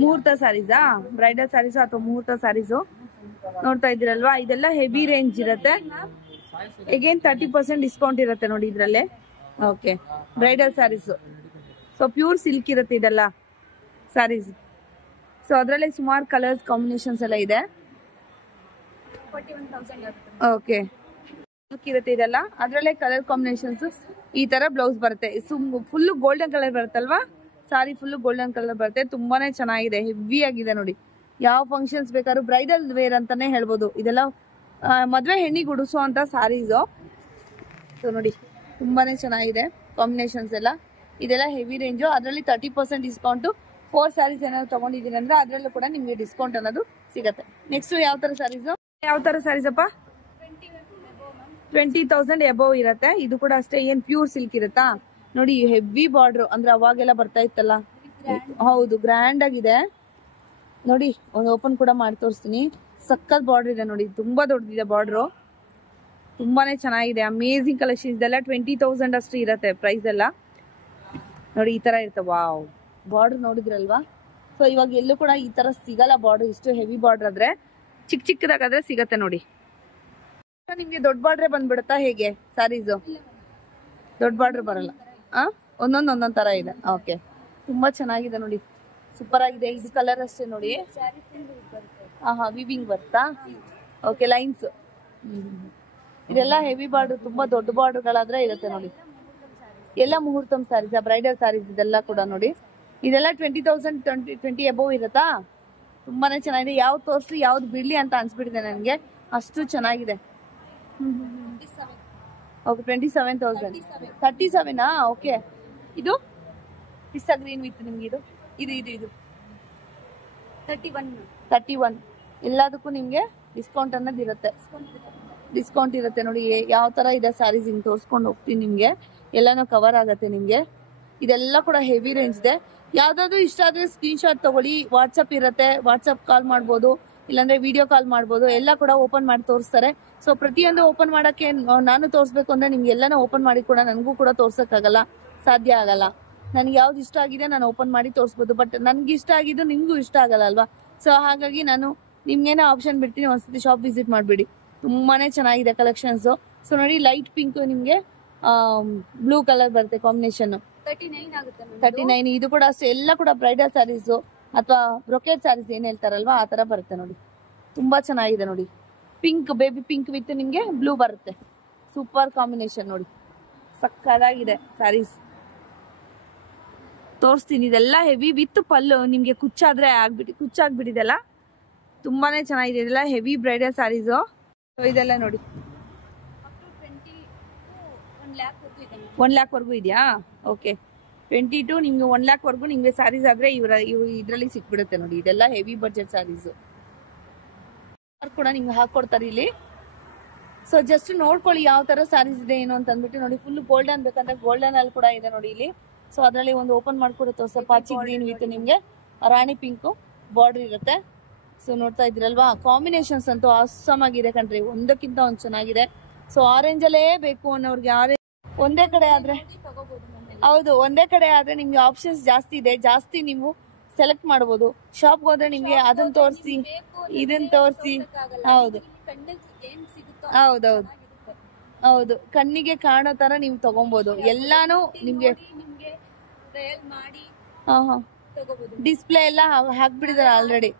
ಮುಹೂರ್ತ ಸ್ಯಾರೀಸಾ? ಬ್ರೈಡಲ್ ಸ್ಯಾರೀಸ್ ಅಥವಾ ಮುಹೂರ್ತ ಸ್ಯಾರೀಸು ನೋಡ್ತಾ ಇದ್ದೀರಲ್ವಾ? ಇದೆಲ್ಲ ಹೆವಿ ರೇಂಜ್ ಇರುತ್ತೆ. ಅಗೇನ್ 30% ಡಿಸ್ಕೌಂಟ್ ಇರುತ್ತೆ ನೋಡಿ ಇದ್ರಲ್ಲೇ. Okay, bridal sarees. So pure silk ಇರುತ್ತೆ ಇದೆಲ್ಲ ಸ್ಯಾರೀಸ್. ಸೊ ಅದರಲ್ಲೇ ಸುಮಾರು ಕಲರ್ಸ್ ಕಾಂಬಿನೇಷನ್ಸ್ ಎಲ್ಲ ಇದೆ. 41,000. ಓಕೆ, ಸಿಲ್ಕ್ ಇರುತ್ತೆ ಇದೆಲ್ಲ. ಅದರಲ್ಲೇ ಕಲರ್ ಕಾಂಬಿನೇಷನ್ಸ್. ಈ ತರ ಬ್ಲೌಸ್ ಬರುತ್ತೆ. ಫುಲ್ ಗೋಲ್ಡನ್ ಕಲರ್ ಬರುತ್ತಲ್ವಾ? ಸಾರಿ ಫುಲ್ ಗೋಲ್ಡನ್ ಕಲರ್ ಬರುತ್ತೆ. ತುಂಬಾನೇ ಚೆನ್ನಾಗಿದೆ, ಹೆವಿ ಆಗಿದೆ ನೋಡಿ. ಯಾವ ಫಂಕ್ಷನ್ಸ್ ಬೇಕಾದ್ರೂ ಬ್ರೈಡಲ್ ವೇರ್ ಅಂತಾನೆ ಹೇಳ್ಬೋದು. ಇದೆಲ್ಲ ಮದ್ವೆ ಹೆಣ್ಣಿಗೆ ಉಡಿಸೋ ಅಂತ ಸ್ಯಾರೀಸು. ಸೊ ನೋಡಿ ತುಂಬಾನೇ ಚೆನ್ನಾಗಿದೆ ಕಾಂಬಿನೇಷನ್ಸ್ ಎಲ್ಲ. ಇದೆಲ್ಲ ಹೆವಿ ರೇಂಜು. ಅದರಲ್ಲಿ 30% ಡಿಸ್ಕೌಂಟು. 4 ಸ್ಯಾರೀಸ್ ಏನಾದ್ರು ತಗೊಂಡಿದ್ದೀನಿ ಅಂದ್ರೆ ಅದರಲ್ಲೂ ಕೂಡ ನಿಮಗೆ ಡಿಸ್ಕೌಂಟ್ ಅನ್ನೋದು ಸಿಗುತ್ತೆ. ನೆಕ್ಸ್ಟ್ ಯಾವ ತರ ಸ್ಯಾರೀಸ್ ಅಪ್ಪ? 20,000 ಎಬೋವ್ ಇರುತ್ತೆ. ಇದು ಕೂಡ ಅಷ್ಟೇ. ಏನ್ ಪ್ಯೂರ್ ಸಿಲ್ಕ್ ಇರುತ್ತಾ ನೋಡಿ. ಹೆವಿ ಬಾರ್ಡರ್ ಅಂದ್ರೆ ಅವಾಗೆಲ್ಲ ಬರ್ತಾ ಇತ್ತಲ್ಲ. ಹೌದು, ಗ್ರ್ಯಾಂಡ್ ಆಗಿದೆ ನೋಡಿ. ಒಂದು ಓಪನ್ ಕೂಡ ಮಾಡಿ ತೋರಿಸ್ತೀನಿ. ಸಕ್ಕತ್ ಬಾರ್ಡರ್ ಇದೆ ನೋಡಿ, ತುಂಬಾ ದೊಡ್ಡದಿದೆ ಬಾರ್ಡರ್. ತುಂಬಾನೇ ಚೆನ್ನಾಗಿದೆ, ಅಮೇಝಿಂಗ್ ಕಲೆಕ್ಷನ್. ಇದೆಲ್ಲ 20,000 ಅಷ್ಟು ಇರುತ್ತೆ ಪ್ರೈಸ್ ಎಲ್ಲ ನೋಡಿ. ಈ ತರ ಇರುತ್ತೆ. ವಾವ್, ಬಾರ್ಡರ್ ನೋಡಿದ್ರಲ್ವಾ? ಸೊ ಇವಾಗ ಎಲ್ಲೂ ಕೂಡ ಈ ತರ ಸಿಗಲ್ಲ ಬಾರ್ಡರ್. ಇಷ್ಟು ಹೆವಿ ಬಾರ್ಡರ್ ಆದ್ರೆ ಚಿಕ್ಕದಾಗಾದ್ರೆ ಸಿಗತ್ತೆ ನೋಡಿ. ನಿಮ್ಗೆ ದೊಡ್ಡ ಬಾರ್ಡ್ರೆ ಬಂದ್ಬಿಡುತ್ತಾ ಹೇಗೆ ಸ್ಯಾರೀಸು? ದೊಡ್ಡ ಬಾರ್ಡರ್ ಬರಲ್ಲ. ಒಂದೊಂದ್ ತರ ಇದೆ. ಓಕೆ, ತುಂಬಾ ಚೆನ್ನಾಗಿದೆ ನೋಡಿ, ಸೂಪರ್ ಆಗಿದೆ. ಇದು ಕಲರ್ ಅಷ್ಟೇ ನೋಡಿ. ವಿವಿಂಗ್ ಬರ್ತಾ. Okay, lines. ಇದೆಲ್ಲ ಹೆವಿ ಬಾರ್ಡರ್, ತುಂಬಾ ದೊಡ್ಡ ಬಾರ್ಡರ್ಗಳಾದ್ರೆ ಇರುತ್ತೆ ನೋಡಿ. ಎಲ್ಲ ಮುಹೂರ್ತಂ ಸ್ಯಾರೀಸ್, ಬ್ರೈಡಲ್ ಸ್ಯಾರೀಸ್ ಇದೆಲ್ಲ ಕೂಡ ನೋಡಿ. ಇದೆಲ್ಲ 20,000 20 ಎಬೋವ್ ಇರುತ್ತಾ. ತುಂಬಾನೇ ಚೆನ್ನಾಗಿದೆ. ಯಾವ್ದು ತೋರಿಸ್ಲಿ ಯಾವ್ದು ಬಿಡ್ಲಿ ಅಂತ ಅನ್ಸ್ಬಿಟ್ಟಿದೆ ನನಗೆ, ಅಷ್ಟು ಚೆನ್ನಾಗಿದೆ. ಓಕೆ, 27,000. 37. ಓಕೆ, ಇದು ಪಿಸ್ತಾ ಗ್ರೀನ್ ವಿತ್ ನಿಮ್ಗೆ ಇದು 31. ಎಲ್ಲದಕ್ಕೂ ನಿಮ್ಗೆ ಡಿಸ್ಕೌಂಟ್ ಅನ್ನೋದು ಇರುತ್ತೆ. ಡಿಸ್ಕೌಂಟ್ ಇರುತ್ತೆ ನೋಡಿ. ಯಾವ ತರ ಇದೆ ಸ್ಯಾರೀಸ್ ಹಿಂಗ್ ತೋರ್ಸ್ಕೊಂಡು ಹೋಗ್ತೀನಿ ನಿಮ್ಗೆ. ಎಲ್ಲಾನು ಕವರ್ ಆಗತ್ತೆ ನಿಮ್ಗೆ. ಇದೆಲ್ಲ ಕೂಡ ಹೆವಿ ರೇಂಜ್ ಇದೆ. ಯಾವ್ದಾದ್ರು ಇಷ್ಟ ಆದ್ರೆ ಸ್ಕ್ರೀನ್ ಶಾಟ್ ತಗೊಳ್ಳಿ. ವಾಟ್ಸಪ್ ಇರುತ್ತೆ, ವಾಟ್ಸಪ್ ಕಾಲ್ ಮಾಡ್ಬೋದು, ಇಲ್ಲಾಂದ್ರೆ ವಿಡಿಯೋ ಕಾಲ್ ಮಾಡ್ಬೋದು. ಎಲ್ಲ ಕೂಡ ಓಪನ್ ಮಾಡಿ ತೋರಿಸ್ತಾರೆ. ಸೊ ಪ್ರತಿಯೊಂದು ಓಪನ್ ಮಾಡಕ್ಕೆ ನಾನು ತೋರಿಸ್ಬೇಕು ಅಂದ್ರೆ ನಿಮ್ಗೆ ಎಲ್ಲಾನು ಓಪನ್ ಮಾಡಿ ಕೂಡ ನನಗೂ ಕೂಡ ತೋರ್ಸಕ್ಕಾಗಲ್ಲ, ಸಾಧ್ಯ ಆಗಲ್ಲ. ನನ್ಗೆ ಯಾವ್ದು ಇಷ್ಟ ಆಗಿದೆ ನಾನು ಓಪನ್ ಮಾಡಿ ತೋರಿಸ್ಬೋದು. ಬಟ್ ನನ್ಗೆ ಇಷ್ಟ ಆಗಿದ್ದು ನಿಮ್ಗೂ ಇಷ್ಟ ಆಗಲ್ಲ ಅಲ್ವಾ? ಸೊ ಹಾಗಾಗಿ ನಾನು ನಿಮ್ಗೇನೋ ಆಪ್ಷನ್ ಬಿಡ್ತೀನಿ, ಒಂದ್ಸತಿ ಶಾಪ್ ವಿಸಿಟ್ ಮಾಡ್ಬಿಡಿ. ತುಂಬಾನೇ ಚೆನ್ನಾಗಿದೆ ಕಲೆಕ್ಷನ್ಸ್. ಸೊ ನೋಡಿ, ಲೈಟ್ ಪಿಂಕ್ ನಿಮ್ಗೆ ಬ್ಲೂ ಕಲರ್ ಬರುತ್ತೆ ಕಾಂಬಿನೇಷನ್. 39. ಇದು ಕೂಡ ಅಷ್ಟೇ. ಎಲ್ಲ ಕೂಡ ಬ್ರೈಡಲ್ ಸ್ಯಾರೀಸ್ ಅಥವಾ ಬ್ರೊಕೇಡ್ ಸ್ಯಾರೀಸ್ ಏನ್ ಹೇಳ್ತಾರಲ್ವಾ ಆ ತರ ಬರುತ್ತೆ ನೋಡಿ. ತುಂಬಾ ಚೆನ್ನಾಗಿದೆ ನೋಡಿ. ಪಿಂಕ್, ಬೇಬಿ ಪಿಂಕ್ ವಿತ್ ನಿಮ್ಗೆ ಬ್ಲೂ ಬರುತ್ತೆ. ಸೂಪರ್ ಕಾಂಬಿನೇಷನ್ ನೋಡಿ, ಸಕ್ಕದಾಗಿದೆ ಸ್ಯಾರೀಸ್. ತೋರಿಸ್ತೀನಿ. ಇದೆಲ್ಲ ಹೆವಿ ವಿತ್ ಪಲ್ಲು. ನಿಮ್ಗೆ ಕುಚ್ಚಾದ್ರೆ ಕುಚ್ಚಾಗ್ಬಿಟ್ಟಿದೆಲ್ಲ. ತುಂಬಾನೇ ಚೆನ್ನಾಗಿದೆ. ಇದೆಲ್ಲ ಹೆವಿ ಬ್ರೈಡಲ್ ಸ್ಯಾರೀಸು. ಇದೆಲ್ಲ ನೋಡಿ 1 lakh ವರ್ಗೂ ಇದೆಯಾ? ಓಕೆ, 22 ನಿಮ್ಗೆ 1 lakh ವರ್ಗೂ ನಿಮ್ಗೆ ಸ್ಯಾರೀಸ್ ಆದ್ರೆ ಇದ್ರಲ್ಲಿ ಸಿಕ್ಬಿಡುತ್ತೆ ನೋಡಿ. ಇದೆಲ್ಲ ಹೆವಿ ಬಡ್ಜೆಟ್ ಸ್ಯಾರೀಸ್ ಕೂಡ ನಿಮ್ಗೆ ಹಾಕೊಡ್ತಾರೆ ಇಲ್ಲಿ. ಸೊ ಜಸ್ಟ್ ನೋಡ್ಕೊಳ್ಳಿ ಯಾವ ತರ ಸ್ಯಾರೀಸ್ ಇದೆ ಏನು ಅಂತ ಅಂದ್ಬಿಟ್ಟು ನೋಡಿ. ಫುಲ್ ಗೋಲ್ಡನ್ ಬೇಕಂದ್ರೆ ಗೋಲ್ಡನ್ ಅಲ್ಲಿ ಕೂಡ ಇದೆ ನೋಡಿ ಇಲ್ಲಿ. ಸೊ ಅದರಲ್ಲಿ ಒಂದು ಓಪನ್ ಮಾಡ್ಕೊಡುತ್ತೆ ಸ್ವಲ್ಪ ಪಾಚಿ ಗ್ರೀನ್ ವಿತ್ ನಿಮ್ಗೆ ರಾಣಿ ಪಿಂಕು ಬಾರ್ಡರ್ ಇರುತ್ತೆ. ಸೊ ನೋಡ್ತಾ ಇದ್ರಲ್ವಾ, ಕಾಂಬಿನೇಷನ್ಸ್ ಅಂತೂ ಆಸಮ್ ಆಗಿದೆ ಕಣ್ರಿ, ಒಂದಕ್ಕಿಂತ ಒಂದು ಚೆನ್ನಾಗಿದೆ. ಸೊ ಆರೆಂಜ್ ಅಲ್ಲೇ ಬೇಕು ಅನ್ನೋರ್ಗೆ ಆರೆಂಜ್ ಒಂದೇ ಕಡೆ ಆದ್ರೆ ಹೌದು, ಒಂದೇ ಕಡೆ ಆದ್ರೆ ನಿಮ್ಗೆ ಆಪ್ಷನ್ಸ್ ಜಾಸ್ತಿ ಇದೆ, ಜಾಸ್ತಿ ನೀವು ಸೆಲೆಕ್ಟ್ ಮಾಡಬಹುದು. ಶಾಪ್ಗೆ ಹೋದ್ರೆ ನಿಮ್ಗೆ ಅದನ್ನ ತೋರಿಸಿ ಇದನ್ನ ತೋರಿಸಿ, ಹೌದು ಹೌದೌದು ಹೌದು, ಕಣ್ಣಿಗೆ ಕಾಣೋ ತರ ನೀವು ತಗೊಬಹುದು. ಎಲ್ಲಾನು ನಿಮ್ಗೆ ಡಿಸ್ಪ್ಲೇ ಎಲ್ಲ ಹಾಕ್ಬಿಟ್ಟಿದಾರೆ ಆಲ್ರೆಡಿ.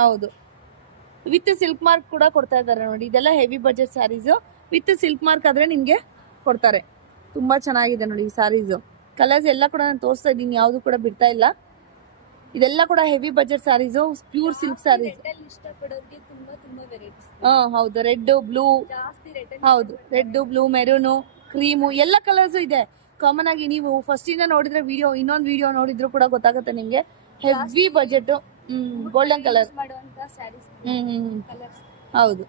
ಹೌದು, ವಿತ್ ಸಿಲ್ಕ್ ಮಾರ್ಕ್ ಕೂಡ ಕೊಡ್ತಾ ಇದಾರೆ ನೋಡಿ. ಇದೆಲ್ಲ heavy budget sarees with silk mark ಆದ್ರೆ ನಿಮ್ಗೆ ಕೊಡ್ತಾರೆ. ತುಂಬಾ ಚೆನ್ನಾಗಿದೆ ನೋಡಿ ಈ ಸ್ಯಾರೀಸ್. ಕಲರ್ಸ್ ಎಲ್ಲ ಕೂಡ ನಾನು ತೋರಿಸ್ತಾ ಇದ್ದೀನಿ, ಯಾವ್ದು ಕೂಡ ಬಿಡ್ತಾ ಇಲ್ಲ. ಇದೆಲ್ಲ ಕೂಡ heavy budget sarees, pure silk sarees. ಹೌದು, ರೆಡ್ ಬ್ಲೂ, ಹೌದು ರೆಡ್ ಬ್ಲೂ ಮೆರೂನು ಕ್ರೀಮು ಎಲ್ಲ ಕಲರ್ಸ್ ಇದೆ. ಕಾಮನ್ ಆಗಿ ನೀವು ಫಸ್ಟ್ ಇಂದ ನೋಡಿದ್ರೆ ವಿಡಿಯೋ, ಇನ್ನೊಂದು ವಿಡಿಯೋ ನೋಡಿದ್ರು ಕೂಡ ಗೊತ್ತಾಗುತ್ತೆ ನಿಮ್ಗೆ. Heavy budget, golden colour. ಹೌದು,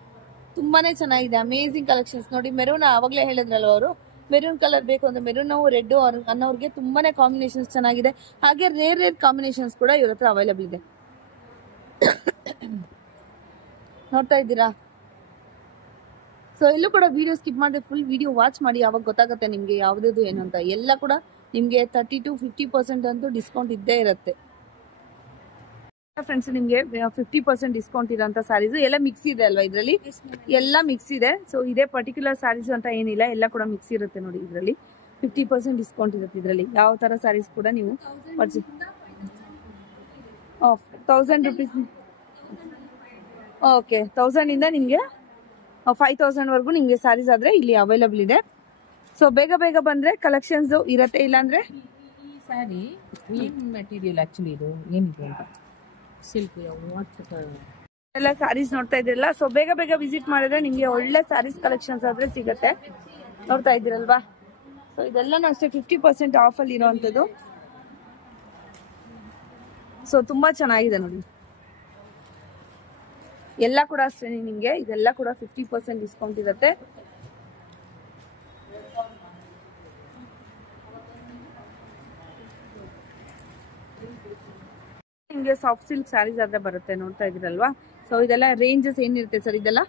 ತುಂಬಾನೇ ಚೆನ್ನಾಗಿದೆ, ಅಮೇಸಿಂಗ್ ಕಲೆಕ್ಷನ್ಸ್ ನೋಡಿ. ಮೆರೂನ್ ಆವಾಗಲೇ ಹೇಳಿದ್ರಲ್ವ ಅವರು, ಮೆರೂನ್ ಕಲರ್ ಬೇಕು ಅಂದ್ರೆ ಮೆರೂನ್, ರೆಡ್ ಅನ್ನೋರ್ಗೆ ತುಂಬಾನೇ ಕಾಂಬಿನೇಷನ್ಸ್ ಚೆನ್ನಾಗಿದೆ. ಹಾಗೆ ರೇರ್ ಕಾಂಬಿನೇಷನ್ಸ್ ಕೂಡ ಇವ್ರ ಹತ್ರ ಅವೈಲೇಬಲ್ ಇದೆ. ನೋಡ್ತಾ ಇದ್ದೀರಾ? ಸೊ ಎಲ್ಲೂ ಕೂಡ ವಿಡಿಯೋ ಸ್ಕಿಪ್ ಮಾಡಿದ್ರೆ ಫುಲ್ ವಿಡಿಯೋ ವಾಚ್ ಮಾಡಿ, ಅವಾಗ ಗೊತ್ತಾಗುತ್ತೆ ನಿಮ್ಗೆ ಯಾವ್ದು ಏನು ಅಂತ. ಎಲ್ಲ ಕೂಡ ನಿಮ್ಗೆ 30 to 50% ಅಂತೂ ಡಿಸ್ಕೌಂಟ್ ಇದ್ದೇ ಇರುತ್ತೆ ಫ್ರೆಂಡ್ಸ್. ನಿಮ್ಗೆ 50% ಡಿಸ್ಕೌಂಟ್ ಇರೋಂಥ ಸ್ಯಾರೀಸ್ ಎಲ್ಲ ಮಿಕ್ಸ್ ಇದೆ ಅಲ್ವಾ ಇದರಲ್ಲಿ, ಎಲ್ಲ ಮಿಕ್ಸ್ ಇದೆ. ಸೊ ಇದೇ ಪರ್ಟಿಕ್ಯುಲರ್ ಸ್ಯಾರೀಸ್ ಅಂತ ಏನಿಲ್ಲ, ಎಲ್ಲ ಕೂಡ ಮಿಕ್ಸ್ ಇರುತ್ತೆ ನೋಡಿ. ಇದರಲ್ಲಿ 50% ಡಿಸ್ಕೌಂಟ್ ಇರುತ್ತೆ. ಇದರಲ್ಲಿ ಯಾವ ತರ ಸ್ಯಾರೀಸ್ ಕೂಡ ನೀವು ಪರ್ಚೇಸ್ 1000 ರುಪೀಸ್, ಓಕೆ 1000 ಇಂದ ನಿಮ್ಗೆ 5000 ವರೆಗೂ ನಿಮ್ಗೆ ಸ್ಯಾರೀಸ್ ಆದ್ರೆ ಇಲ್ಲಿ ಅವೈಲಬಲ್ ಇದೆ. ಸೊ ಬೇಗ ಬೇಗ ಬಂದ್ರೆ ಕಲೆಕ್ಷನ್ಸ್ ಇರತ್ತೆ, ಇಲ್ಲಾಂದ್ರೆ ಈ ಸ್ಯಾರಿ ಏನ್ ಮೆಟೀರಿಯಲ್ ಆಕ್ಚುಲಿ ಇದು ಏನಿದೆ ಅಂತ ಸಿಲ್ಕ್ ಎಲ್ಲ ಸ್ಯಾರೀಸ್ ನೋಡ್ತಾ ಇದ್ರಲ್ಲ. ಸೊ ಬೇಗ ಬೇಗ ವಿಸಿಟ್ ಮಾಡಿದ್ರೆ ನಿಮ್ಗೆ ಒಳ್ಳೆ ಸ್ಯಾರೀಸ್ ಕಲೆಕ್ಷನ್ಸ್ ಆದ್ರೆ ಸಿಗತ್ತೆ. ನೋಡ್ತಾ ಇದ್ದೀರಲ್ವಾ? ಸೊ ಇದೆಲ್ಲನೂ ಅಷ್ಟೇ 50% ಆಫ್ ಅಲ್ಲಿ ಇರುವಂತದ್ದು. ಸೊ ತುಂಬಾ ಚೆನ್ನಾಗಿದೆ ನೋಡಿ. ಎಲ್ಲ ಕೂಡ ಅಷ್ಟೇ ನಿಮ್ಗೆ ಇದೆಲ್ಲ ಕೂಡ 50% ಡಿಸ್ಕೌಂಟ್ ಇರುತ್ತೆ. ನಿಮ್ಗೆ ಸಾಫ್ಟ್ ಸಿಲ್ಕ್ ಸ್ಯಾರೀಸ್ ಆದ್ರೆ ಬರುತ್ತೆ, ನೋಡ್ತಾ ಇದ್ದೀರಲ್ವಾ? ಸೊ ಇದೆಲ್ಲ ರೇಂಜಸ್ ಏನಿರುತ್ತೆ ಸರ್? ಇದೆಲ್ಲ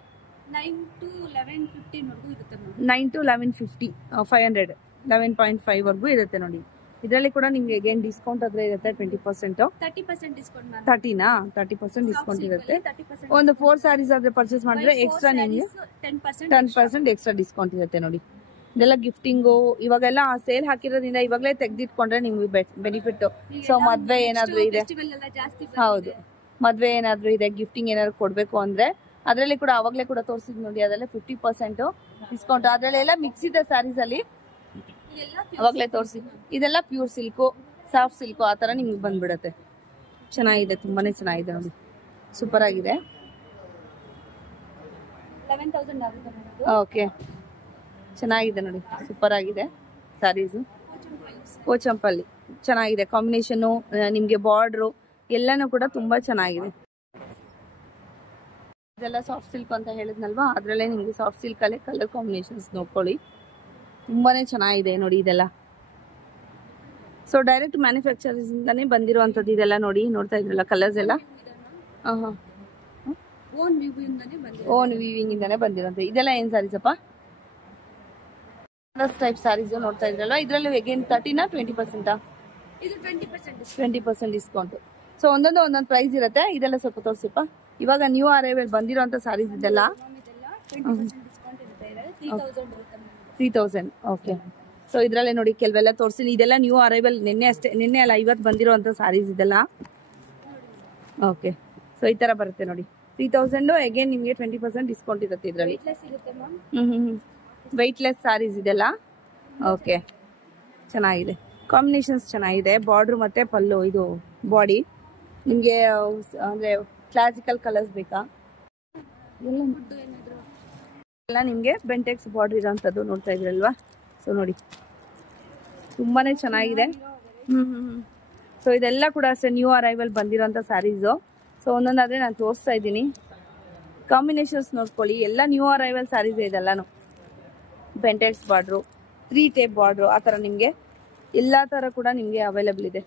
9 to 11:15 ವರೆಗೂ ಇರುತ್ತೆ. 9 to 11:50, 500, 11.5 ವರೆಗೂ ಇರುತ್ತೆ ನೋಡಿ. ಇದರಲ್ಲಿ ಕೂಡ ನಿಮ್ಗೆ ಅಗೇನ್ ಡಿಸ್ಕೌಂಟ್ ಆದ್ರೆ ಇರುತ್ತೆ 20%, 30% ಡಿಸ್ಕೌಂಟ್ ಮಾಡಿ 30% ಡಿಸ್ಕೌಂಟ್ ಇರುತ್ತೆ. ಒಂದು 4 ಸ್ಯಾರೀಸ್ ಆದ್ರೆ ಪರ್ಚೇಸ್ ಮಾಡಿದ್ರೆ ಎಕ್ಸ್ಟ್ರಾ ನಿಮ್ಗೆ 10% ಎಕ್ಸ್ಟ್ರಾ ಡಿಸ್ಕೌಂಟ್ ಇರುತ್ತೆ ನೋಡಿ. ಇದೆಲ್ಲ ಗಿಫ್ಟಿಂಗು ಇವಾಗೆಲ್ಲ ಸೇಲ್ ಹಾಕಿರೋದ್ರಿಂದ ಇವಾಗಲೇ ತೆಗ್ದಿಟ್ಕೊಂಡ್ರೆ ನಿಮ್ಗೆ ಬೆನಿಫಿಟ್. ಸೊ ಮದ್ವೆ ಏನಾದ್ರು ಇದೆ, ಹೌದು ಮದ್ವೆ ಏನಾದ್ರು ಇದೆ, ಗಿಫ್ಟಿಂಗ್ ಏನಾದ್ರು ಕೊಡ್ಬೇಕು ಅಂದ್ರೆ ಅದರಲ್ಲಿ ಕೂಡ ಅವಾಗಲೇ ಕೂಡ ತೋರಿಸಿದ್ ನೋಡಿ, ಅದೆಲ್ಲ 50% ಡಿಸ್ಕೌಂಟ್. ಅದ್ರಲ್ಲೆಲ್ಲ ಮಿಕ್ಸ್ ಇದೆ ಸ್ಯಾರೀಸ್ ಅಲ್ಲಿ, ಅವಾಗಲೇ ತೋರಿಸಿ. ಇದೆಲ್ಲ ಪ್ಯೂರ್ ಸಿಲ್ಕು, ಸಾಫ್ಟ್ ಸಿಲ್ಕು ಆ ತರ ನಿಮ್ಗೆ ಬಂದ್ಬಿಡತ್ತೆ. ಚೆನ್ನಾಗಿದೆ, ತುಂಬಾನೇ ಚೆನ್ನಾಗಿದೆ ನೋಡಿ, ಸೂಪರ್ ಆಗಿದೆ. 11,000 ಆಗುತ್ತೆ. ಓಕೆ, ಚೆನ್ನಾಗಿದೆ ನೋಡಿ, ಸೂಪರ್ ಆಗಿದೆ ಸ್ಯಾರೀಸು. ಓಚಂಪಲ್ಲಿ ಚೆನ್ನಾಗಿದೆ ಕಾಂಬಿನೇಷನು, ನಿಮ್ಗೆ ಬಾರ್ಡ್ರು ಎಲ್ಲಾನು ಕೂಡ ತುಂಬಾ ಚೆನ್ನಾಗಿದೆ. ಇದೆಲ್ಲ ಸಾಫ್ಟ್ ಸಿಲ್ಕ್ ಅಂತ ಹೇಳಿದ್ನಲ್ವಾ, ಅದ್ರಲ್ಲೇ ನಿಮ್ಗೆ ಸಾಫ್ಟ್ ಸಿಲ್ಕ್ ಅಲ್ಲೇ ಕಲರ್ ಕಾಂಬಿನೇಷನ್ಸ್ ನೋಡ್ಕೊಳ್ಳಿ, ತುಂಬಾನೇ ಚೆನ್ನಾಗಿದೆ ನೋಡಿ ಇದೆಲ್ಲ. ಸೊ ಡೈರೆಕ್ಟ್ ಮ್ಯಾನುಫ್ಯಾಕ್ಚರ್ಸ್ ಇಂದಾನೇ ಬಂದಿರುವಂತದ್ದು ಇದೆಲ್ಲ ನೋಡಿ. ನೋಡ್ತಾ ಇದ್ರಲ್ಲ ಕಲರ್ಸ್ ಎಲ್ಲ ಓನ್ ವೀವಿಂಗ್ ಇಂದಾನೆ ಬಂದಿರೋದು. ಇದೆಲ್ಲ ಏನ್ ಸ್ಯಾರೀಸ್ ಅಪ್ಪ? ಟೈಪ್ ಸ್ಯಾರೀಸ್ ನೋಡ್ತಾ ಇದ್ರಲ್ಲ. ಇದರಲ್ಲಿ ಅಗೇನ್ 30 to 20%? ಇದು 20% 20% ಡಿಸ್ಕೌಂಟ್. ಸೊ ಒಂದೊಂದು ಪ್ರೈಸ್ ಇರುತ್ತೆ. ಇದೆಲ್ಲ ಸ್ವಲ್ಪ ತೋರಿಸಿಪ್ಪ. ಇವಾಗ ನ್ಯೂ ಅರೈವಲ್ ಬಂದಿರೋಂಥ ಸ್ಯಾರೀಸ್ ಇದೆಲ್ಲ 20% ಡಿಸ್ಕೌಂಟ್ ಇರುತ್ತೆ. 3000. ಓಕೆ. ಸೊ ಇದ್ರಲ್ಲೇ ನೋಡಿ ಕೆಲವೆಲ್ಲ ತೋರಿಸಿ. ಇದೆಲ್ಲ ನ್ಯೂ ಅರೈವಲ್, ನಿನ್ನೆ ಅಲ್ಲ ಇವತ್ತು ಬಂದಿರೋಂಥ ಸ್ಯಾರೀಸ್ ಇದೆಲ್ಲ. ಓಕೆ. ಸೊ ಈ ತರ ಬರುತ್ತೆ ನೋಡಿ 3000. ಅಗೇನ್ ನಿಮಗೆ 20% ಡಿಸ್ಕೌಂಟ್ ಇರುತ್ತೆ ಇದರಲ್ಲಿ. ವೆಯ್ಟ್ಲೆಸ್ ಸ್ಯಾರೀಸ್ ಇದೆಲ್ಲ. ಓಕೆ, ಚೆನ್ನಾಗಿದೆ, ಕಾಂಬಿನೇಷನ್ಸ್ ಚೆನ್ನಾಗಿದೆ. ಬಾರ್ಡ್ರ್ ಮತ್ತೆ ಪಲ್ಲು, ಇದು ಬಾಡಿ. ನಿಮಗೆ ಅಂದ್ರೆ ಕ್ಲಾಸಿಕಲ್ ಕಲರ್ಸ್ ಬೇಕಾ? ಎಲ್ಲ ನಿಮಗೆ ಬೆಂಟೆಕ್ಸ್ ಬಾರ್ಡರ್ ಇರೋಂಥದ್ದು ನೋಡ್ತಾ ಇದ್ರಲ್ವಾ? ಸೊ ನೋಡಿ ತುಂಬಾನೇ ಚೆನ್ನಾಗಿದೆ. ಸೊ ಇದೆಲ್ಲ ಕೂಡ ಅಷ್ಟೇ ನ್ಯೂ ಅರೈವಲ್ ಬಂದಿರೋಂಥ ಸ್ಯಾರೀಸು. ಸೊ ಒಂದೊಂದಾದ್ರೆ ನಾನು ತೋರಿಸ್ತಾ ಇದ್ದೀನಿ. ಕಾಂಬಿನೇಷನ್ಸ್ ನೋಡ್ಕೊಳ್ಳಿ, ಎಲ್ಲ ನ್ಯೂ ಅರೈವಲ್ ಸ್ಯಾರೀಸ್ ಇದೆಲ್ಲಾನು. ಬೆಂಟೆಕ್ಸ್ ಬಾರ್ಡ್ರು, 3 ಟೇಪ್ ಬಾರ್ಡ್ರು, ಆ ಥರ ನಿಮಗೆ ಎಲ್ಲ ಥರ ಕೂಡ ನಿಮಗೆ ಅವೈಲೇಬಲ್ ಇದೆ.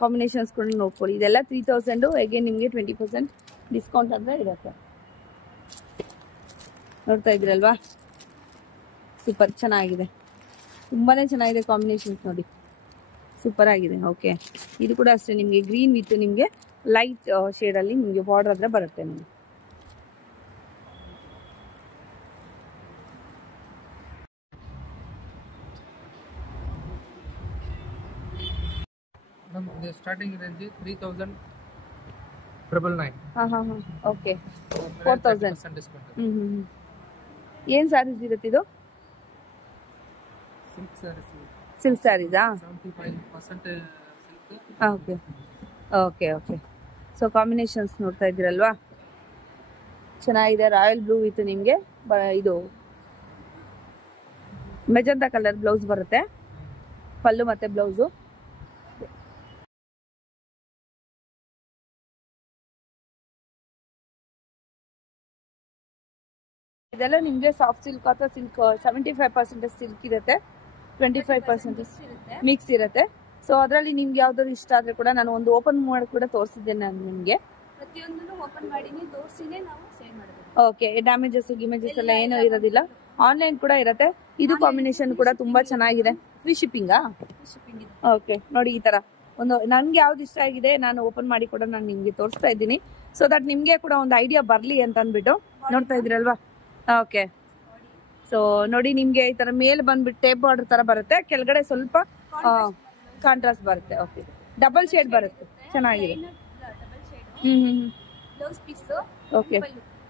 ಕಾಂಬಿನೇಷನ್ಸ್ ಕೂಡ ನೋಡ್ಕೊಳ್ಳಿ. ಇದೆಲ್ಲ 3000 ಅಗೇನ್ ನಿಮಗೆ 20% ಡಿಸ್ಕೌಂಟ್ ಅಂದರೆ ಇರುತ್ತೆ. ನೋಡ್ತಾ ಇದ್ದೀರಲ್ವಾ, ಸೂಪರ್ ಚೆನ್ನಾಗಿದೆ, ತುಂಬಾ ಚೆನ್ನಾಗಿದೆ ಕಾಂಬಿನೇಷನ್ಸ್ ನೋಡಿ, ಸೂಪರ್ ಆಗಿದೆ. ಓಕೆ, ಇದು ಕೂಡ ಅಷ್ಟೇ ನಿಮಗೆ ಗ್ರೀನ್ ವಿತ್ ನಿಮಗೆ ಲೈಟ್ ಶೇಡಲ್ಲಿ ನಿಮಗೆ ಬಾರ್ಡರ್ ಹತ್ರ ಬರುತ್ತೆ ನಿಮಗೆ. Starting range 3999. ಹಾಂ ಓಕೆ, 4000 ಡಿಸ್ಕೌಂಟ್. ಏನು ಸ್ಯಾರೀಸ್ ಇರುತ್ತೆ ಇದು? ಸಿಲ್ಕ್ ಸ್ಯಾರೀಸಾ? 75% silk. Okay okay okay. So combinations ನೋಡ್ತಾ ಇದ್ದೀರಲ್ವಾ, ಚೆನ್ನಾಗಿದೆ. ರಾಯಲ್ ಬ್ಲೂ ವಿತ್ ನಿಮಗೆ ಇದು ಮೆಜಂತಾ ಕಲರ್ ಬ್ಲೌಸ್ ಬರುತ್ತೆ, ಪಲ್ಲು ಮತ್ತೆ ಬ್ಲೌಸು. ಇದೆಲ್ಲ ನಿಮಗೆ ಸಾಫ್ಟ್ ಸಿಲ್ಕ್ ಅಥವಾ ಸಿಲ್ಕ್ 75% ಸಿಲ್ಕ್ ಇರುತ್ತೆ, 25% ಮಿಕ್ಸ್ ಇರುತ್ತೆ. ಸೊ ಅದರಲ್ಲಿ ನಿಮ್ಗೆ ಯಾವ್ದಾದ್ರು ಇಷ್ಟ ಆದ್ರೆ ಕೂಡ ನಾನು ಒಂದು ಓಪನ್ ಮಾಡಿ ಕೂಡ ತೋರಿಸಿದ್ದೇನೆ ನಾನು ನಿಮಗೆ. ಪ್ರತಿಯೊಂದನ್ನು ಓಪನ್ ಮಾಡಿನೇ ತೋರಿಸಿನೇ ನಾವು ಸೇಲ್ ಮಾಡಬೇಕು. ಓಕೆ, ಡ್ಯಾಮೇಜಸ್ ಗಿಮೇಜಸ್ ಎಲ್ಲ ಏನೂ ಇರೋದಿಲ್ಲ. ಆನ್ಲೈನ್ ಕೂಡ ಇರುತ್ತೆ. ಇದು ಕಾಂಬಿನೇಷನ್ ಕೂಡ ತುಂಬಾ ಚೆನ್ನಾಗಿದೆ. ಫ್ರೀ ಶಿಪ್ಪಿಂಗಾ? ಶಿಪ್ಪಿಂಗ್ ಇದೆ. ಓಕೆ, ನೋಡಿ ಈ ತರ ಒಂದು ನನ್ಗೆ ಯಾವ್ದು ಇಷ್ಟ ಆಗಿದೆ ನಾನು ಓಪನ್ ಮಾಡಿ ಕೂಡ ನಾನು ನಿಮ್ಗೆ ತೋರಿಸ್ತಾ ಇದ್ದೀನಿ. ಸೊ ದಟ್ ನಿಮ್ಗೆ ಕೂಡ ಒಂದು ಐಡಿಯಾ ಬರ್ಲಿ ಅಂತ ಅಂದ್ಬಿಟ್ಟು. ನೋಡ್ತಾ ಇದ್ರಲ್ವಾ? ಓಕೆ, ಸೊ ನೋಡಿ ನಿಮ್ಗೆ ಈ ತರ ಮೇಲೆ ಬಂದ್ಬಿಟ್ಟು ಟೇಪ್ ಬಾರ್ಡರ್ ತರ ಬರುತ್ತೆ, ಕೆಳಗಡೆ ಸ್ವಲ್ಪ ಕಾಂಟ್ರಾಸ್ಟ್ ಬರುತ್ತೆ. ಓಕೆ, ಡಬಲ್ ಶೇಡ್ ಬರುತ್ತೆ, ಚೆನ್ನಾಗಿದೆ. Blouse piece. ಓಕೆ,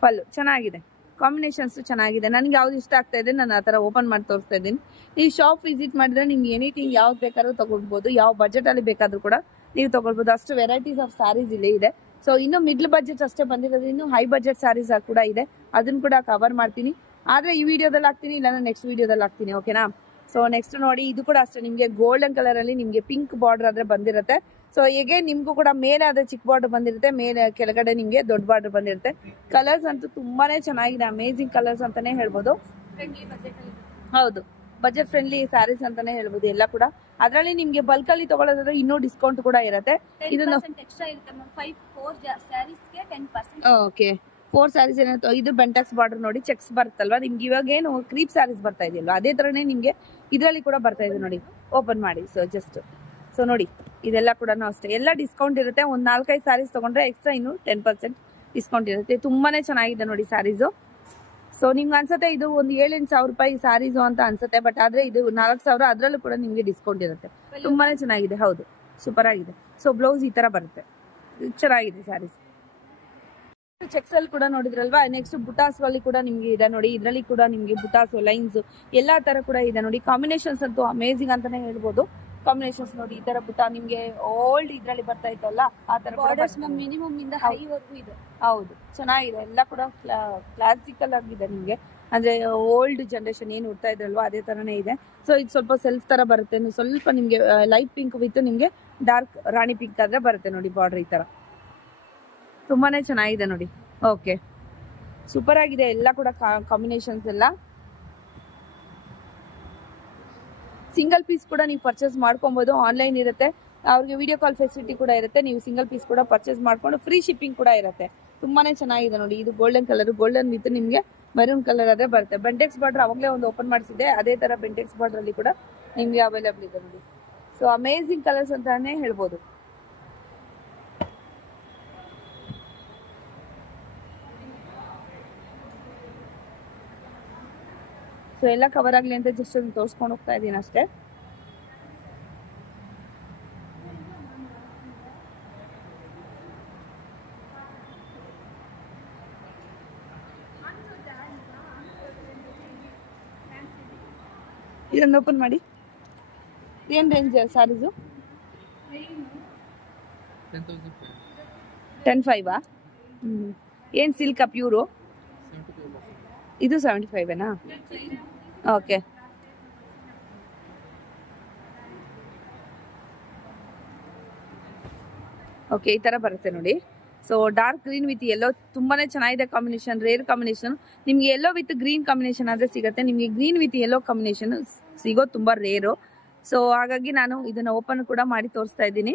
ಪಲ್ಲು ಚೆನ್ನಾಗಿದೆ, ಕಾಂಬಿನೇಷನ್ಸ್ ಚೆನ್ನಾಗಿದೆ. ನನ್ಗೆ ಯಾವ್ದು ಇಷ್ಟ ಆಗ್ತಾ ಇದೆ ನಾನು ಆ ತರ ಓಪನ್ ಮಾಡಿ ತೋರಿಸ್ತಾ ಇದ್ದೀನಿ. ನೀವು ಶಾಪ್ ವಿಸಿಟ್ ಮಾಡಿದ್ರೆ ನಿಮ್ಗೆ ಎನಿಥಿಂಗ್ ಯಾವ್ದು ಬೇಕಾದ್ರೂ ತಗೊಳ್ಬಹುದು, ಯಾವ ಬಜೆಟ್ ಅಲ್ಲಿ ಬೇಕಾದ್ರೂ ಕೂಡ ನೀವು ತಗೊಳ್ಬಹುದು. ಅಷ್ಟು ವೆರೈಟೀಸ್ ಆಫ್ ಸ್ಯಾರೀಸ್ ಇಲ್ಲೇ ಇದೆ. ಸೊ ಇನ್ನು ಮಿಡ್ಲ್ ಬಜೆಟ್ ಅಷ್ಟೇ ಬಂದಿರೋದು, ಇನ್ನು ಹೈ ಬಜೆಟ್ ಸ್ಯಾರೀಸ್ ಕೂಡ ಇದೆ, ಅದನ್ನ ಕೂಡ ಕವರ್ ಮಾಡ್ತೀನಿ. ಆದ್ರೆ ಈ ವಿಡಿಯೋದಲ್ಲಿ ಹಾಕ್ತೀನಿ, ಇಲ್ಲ ನೆಕ್ಸ್ಟ್ ವಿಡಿಯೋದಲ್ಲಿ ಹಾಕ್ತೀನಿ. ಓಕೆನಾ? ಸೊ ನೆಕ್ಸ್ಟ್ ನೋಡಿ, ಇದು ಕೂಡ ಅಷ್ಟೇ ನಿಮಗೆ ಗೋಲ್ಡನ್ ಕಲರ್ ಅಲ್ಲಿ ನಿಮಗೆ ಪಿಂಕ್ ಬಾರ್ಡರ್ ಆದ್ರೆ ಬಂದಿರುತ್ತೆ. ಸೊ ಹೇಗೆ ನಿಮ್ಗೂ ಕೂಡ ಮೇಲೆ ಆದ್ರೆ ಚಿಕ್ಕ ಬಾರ್ಡರ್ ಬಂದಿರುತ್ತೆ, ಮೇಲೆ ಕೆಳಗಡೆ ನಿಮ್ಗೆ ದೊಡ್ಡ ಬಾರ್ಡರ್ ಬಂದಿರುತ್ತೆ. ಕಲರ್ಸ್ ಅಂತೂ ತುಂಬಾನೇ ಚೆನ್ನಾಗಿದೆ, ಅಮೇಜಿಂಗ್ ಕಲರ್ಸ್ ಅಂತಾನೆ ಹೇಳ್ಬೋದು. ಹೌದು, ಬಜೆಟ್ ಫ್ರೆಂಡ್ಲಿ ಸ್ಯಾರೀಸ್ ಅಂತಾನೆ ಹೇಳ್ಬೋದು ಎಲ್ಲ ಕೂಡ. ಅದರಲ್ಲಿ ನಿಮ್ಗೆ ಬಲ್ಕ್ ಅಲ್ಲಿ ತಗೊಳ್ಳೋದಾದ್ರೆ ಇನ್ನೂ ಡಿಸ್ಕೌಂಟ್ ಕೂಡ ಇರುತ್ತೆ. ಇದನ್ನು ಎಕ್ಸ್ಟ್ರಾ ಇರುತ್ತೆ ಮ್ಯಾಮ್. 4 ಸ್ಯಾರೀಸ್ಗೆ 10%. ಓಕೆ, 4 ಸ್ಯಾರೀಸ್ ಏನಾಯ್ತು, ಇದು ಬೆಂಟೆಕ್ಸ್ ಬಾರ್ಡರ್ ನೋಡಿ, ಚೆಕ್ಸ್ ಬರುತ್ತಲ್ವಾ ನಿಮ್ಗೆ. ಇವಾಗ ಏನು ಕ್ರೀಪ್ ಸ್ಯಾರೀಸ್ ಬರ್ತಾ ಇದೆಯಲ್ವಾ, ಅದೇ ತರನೇ ನಿಮ್ಗೆ ಇದರಲ್ಲಿ ಕೂಡ ಬರ್ತಾ ಇದೆ ನೋಡಿ. ಓಪನ್ ಮಾಡಿ. ಸೊ ಜಸ್ಟ್ ಸೊ ನೋಡಿ, ಇದೆಲ್ಲ ಕೂಡ ಅಷ್ಟೇ ಎಲ್ಲ ಡಿಸ್ಕೌಂಟ್ ಇರುತ್ತೆ. ಒಂದು 4-5 ಸ್ಯಾರೀಸ್ ತಗೊಂಡ್ರೆ ಎಕ್ಸ್ಟ್ರಾ ಇನ್ನು 10% ಡಿಸ್ಕೌಂಟ್ ಇರುತ್ತೆ. ತುಂಬಾನೇ ಚೆನ್ನಾಗಿದೆ ನೋಡಿ ಸ್ಯಾರೀಸು. ಸೊ ನಿಮ್ಗೆ ಅನ್ಸುತ್ತೆ ಇದು ಒಂದು 7-8 ಸಾವಿರ ರೂಪಾಯಿ ಸ್ಯಾರೀಸು ಅಂತ ಅನ್ಸುತ್ತೆ, ಬಟ್ ಆದ್ರೆ ಇದು 4,000, ಅದರಲ್ಲೂ ಕೂಡ ನಿಮ್ಗೆ ಡಿಸ್ಕೌಂಟ್ ಇರುತ್ತೆ. ತುಂಬಾನೇ ಚೆನ್ನಾಗಿದೆ, ಹೌದು, ಸೂಪರ್ ಆಗಿದೆ. ಸೊ ಬ್ಲೌಸ್ ಈ ತರ ಬರುತ್ತೆ, ಚೆನ್ನಾಗಿದೆ ಸ್ಯಾರೀಸ್. ಚೆಕ್ಸ್ ಅಲ್ಲಿ ಕೂಡ ನೋಡಿದ್ರಲ್ವಾ. ನೆಕ್ಸ್ಟ್ ಬುಟಾಸ್ ಅಲ್ಲಿ ಕೂಡ ನಿಮ್ಗೆ ಇದೆ ನೋಡಿ, ಇದ್ರಲ್ಲಿ ಕೂಡ ನಿಮ್ಗೆ ಬುಟಾಸ್ ಲೈನ್ಸ್ ಎಲ್ಲಾ ತರ ಕೂಡ ಇದೆ ನೋಡಿ. ಕಾಂಬಿನೇಷನ್ಸ್ ಅಂತೂ ಅಮೇಜಿಂಗ್ ಅಂತಾನೆ ಹೇಳ್ಬೋದು. ಕಾಂಬಿನೇಷನ್ಸ್ ನೋಡಿ, ಈ ತರ ಬುಟಾ ನಿಮ್ಗೆ ಓಲ್ಡ್ ಇದ್ರಲ್ಲಿ ಬರ್ತಾ ಇತ್ತಲ್ಲ ಆ ತರ ಬಾರ್ಡರ್ಸ್ ಮಿನಿಮಮ್ ಇಂದ ಹೈ ವರೆಗೂ ಇದೆ. ಹೌದು, ಚೆನ್ನಾಗಿದೆ, ಎಲ್ಲ ಕೂಡ ಕ್ಲಾಸಿಕಲ್ ಆಗಿದೆ ನಿಮ್ಗೆ. ಅಂದ್ರೆ ಓಲ್ಡ್ ಜನರೇಷನ್ ಏನು ಉಡ್ತಾ ಇದ್ರಲ್ವಾ ಅದೇ ತರನೇ ಇದೆ. ಸೊ ಇದು ಸ್ವಲ್ಪ ಸೆಲ್ಫ್ ತರ ಬರುತ್ತೆ, ಸ್ವಲ್ಪ ನಿಮ್ಗೆ ಲೈಟ್ ಪಿಂಕ್ ವಿತ್ ನಿಮ್ಗೆ ಡಾರ್ಕ್ ರಾಣಿ ಪಿಂಕ್ ಆದ್ರೆ ಬರುತ್ತೆ ನೋಡಿ ಬಾರ್ಡರ್ ಈ ತರ. ತುಂಬಾನೇ ಚೆನ್ನಾಗಿದೆ ನೋಡಿ. ಓಕೆ, ಸೂಪರ್ ಆಗಿದೆ ಎಲ್ಲ ಕೂಡ ಕಾಂಬಿನೇಷನ್ಸ್ ಎಲ್ಲ. ಸಿಂಗಲ್ ಪೀಸ್ ಕೂಡ ನೀವು ಪರ್ಚೇಸ್ ಮಾಡ್ಕೊಬಹುದು, ಆನ್ಲೈನ್ ಇರುತ್ತೆ, ಅವ್ರಿಗೆ ವಿಡಿಯೋ ಕಾಲ್ ಫೆಸಿಲಿಟಿ ಕೂಡ ಇರುತ್ತೆ. ನೀವು ಸಿಂಗಲ್ ಪೀಸ್ ಕೂಡ ಪರ್ಚೇಸ್ ಮಾಡ್ಕೊಂಡು ಫ್ರೀ ಶಿಪ್ಪಿಂಗ್ ಕೂಡ ಇರುತ್ತೆ. ತುಂಬಾನೇ ಚೆನ್ನಾಗಿದೆ ನೋಡಿ. ಇದು ಗೋಲ್ಡನ್ ಕಲರ್, ಗೋಲ್ಡನ್ ವಿತ್ ನಿಮ್ಗೆ ಮೆರೂನ್ ಕಲರ್ ಆದ್ರೆ ಬರುತ್ತೆ. ಬೆಂಟೆಕ್ಸ್ ಬಾರ್ಡರ್ ಅವಾಗಲೇ ಒಂದು ಓಪನ್ ಮಾಡಿಸಿದೆ, ಅದೇ ತರ ಬೆಂಟೆಕ್ಸ್ ಬಾರ್ಡರ್ ಅಲ್ಲಿ ಕೂಡ ನಿಮ್ಗೆ ಅವೈಲೇಬಲ್ ಇದೆ ನೋಡಿ. ಸೊ ಅಮೇಜಿಂಗ್ ಕಲರ್ಸ್ ಅಂತಾನೆ ಹೇಳ್ಬೋದು. ಸೊ ಎಲ್ಲ ಕವರ್ ಆಗ್ಲಿ ಅಂತ ಜಸ್ಟ್ ಒಂದು ತೋರಿಸ್ಕೊಂಡು ಹೋಗ್ತಾ ಇದ್ದೀನಿ ಅಷ್ಟೇ. ಇದನ್ನು ಓಪನ್ ಮಾಡಿ. ಏನ್ ರೇಂಜ್ ಸ್ಯಾರೀಸು? 10,500. ಏನ್ ಸಿಲ್ಕ್ ಪ್ಯೂರು? ಇದು 75 ಓಕೆ. ಓಕೆ, ಈ ತರ ಬರುತ್ತೆ ನೋಡಿ. So dark green with yellow ತುಂಬಾನೇ ಚೆನ್ನಾಗಿದೆ ಕಾಂಬಿನೇಷನ್, ರೇರ್ ಕಾಂಬಿನೇಷನ್. ನಿಮ್ಗೆ ಯೆಲ್ಲೋ ವಿತ್ ಗ್ರೀನ್ ಕಾಂಬಿನೇಷನ್ ಆದ್ರೆ ಸಿಗುತ್ತೆ, ನಿಮ್ಗೆ ಗ್ರೀನ್ ವಿತ್ ಯೆಲ್ಲೋ ಕಾಂಬಿನೇಷನ್ ಸಿಗೋದು ತುಂಬಾ ರೇರು. ಸೊ ಹಾಗಾಗಿ ನಾನು ಇದನ್ನ ಓಪನ್ ಕೂಡ ಮಾಡಿ ತೋರಿಸ್ತಾ ಇದ್ದೀನಿ.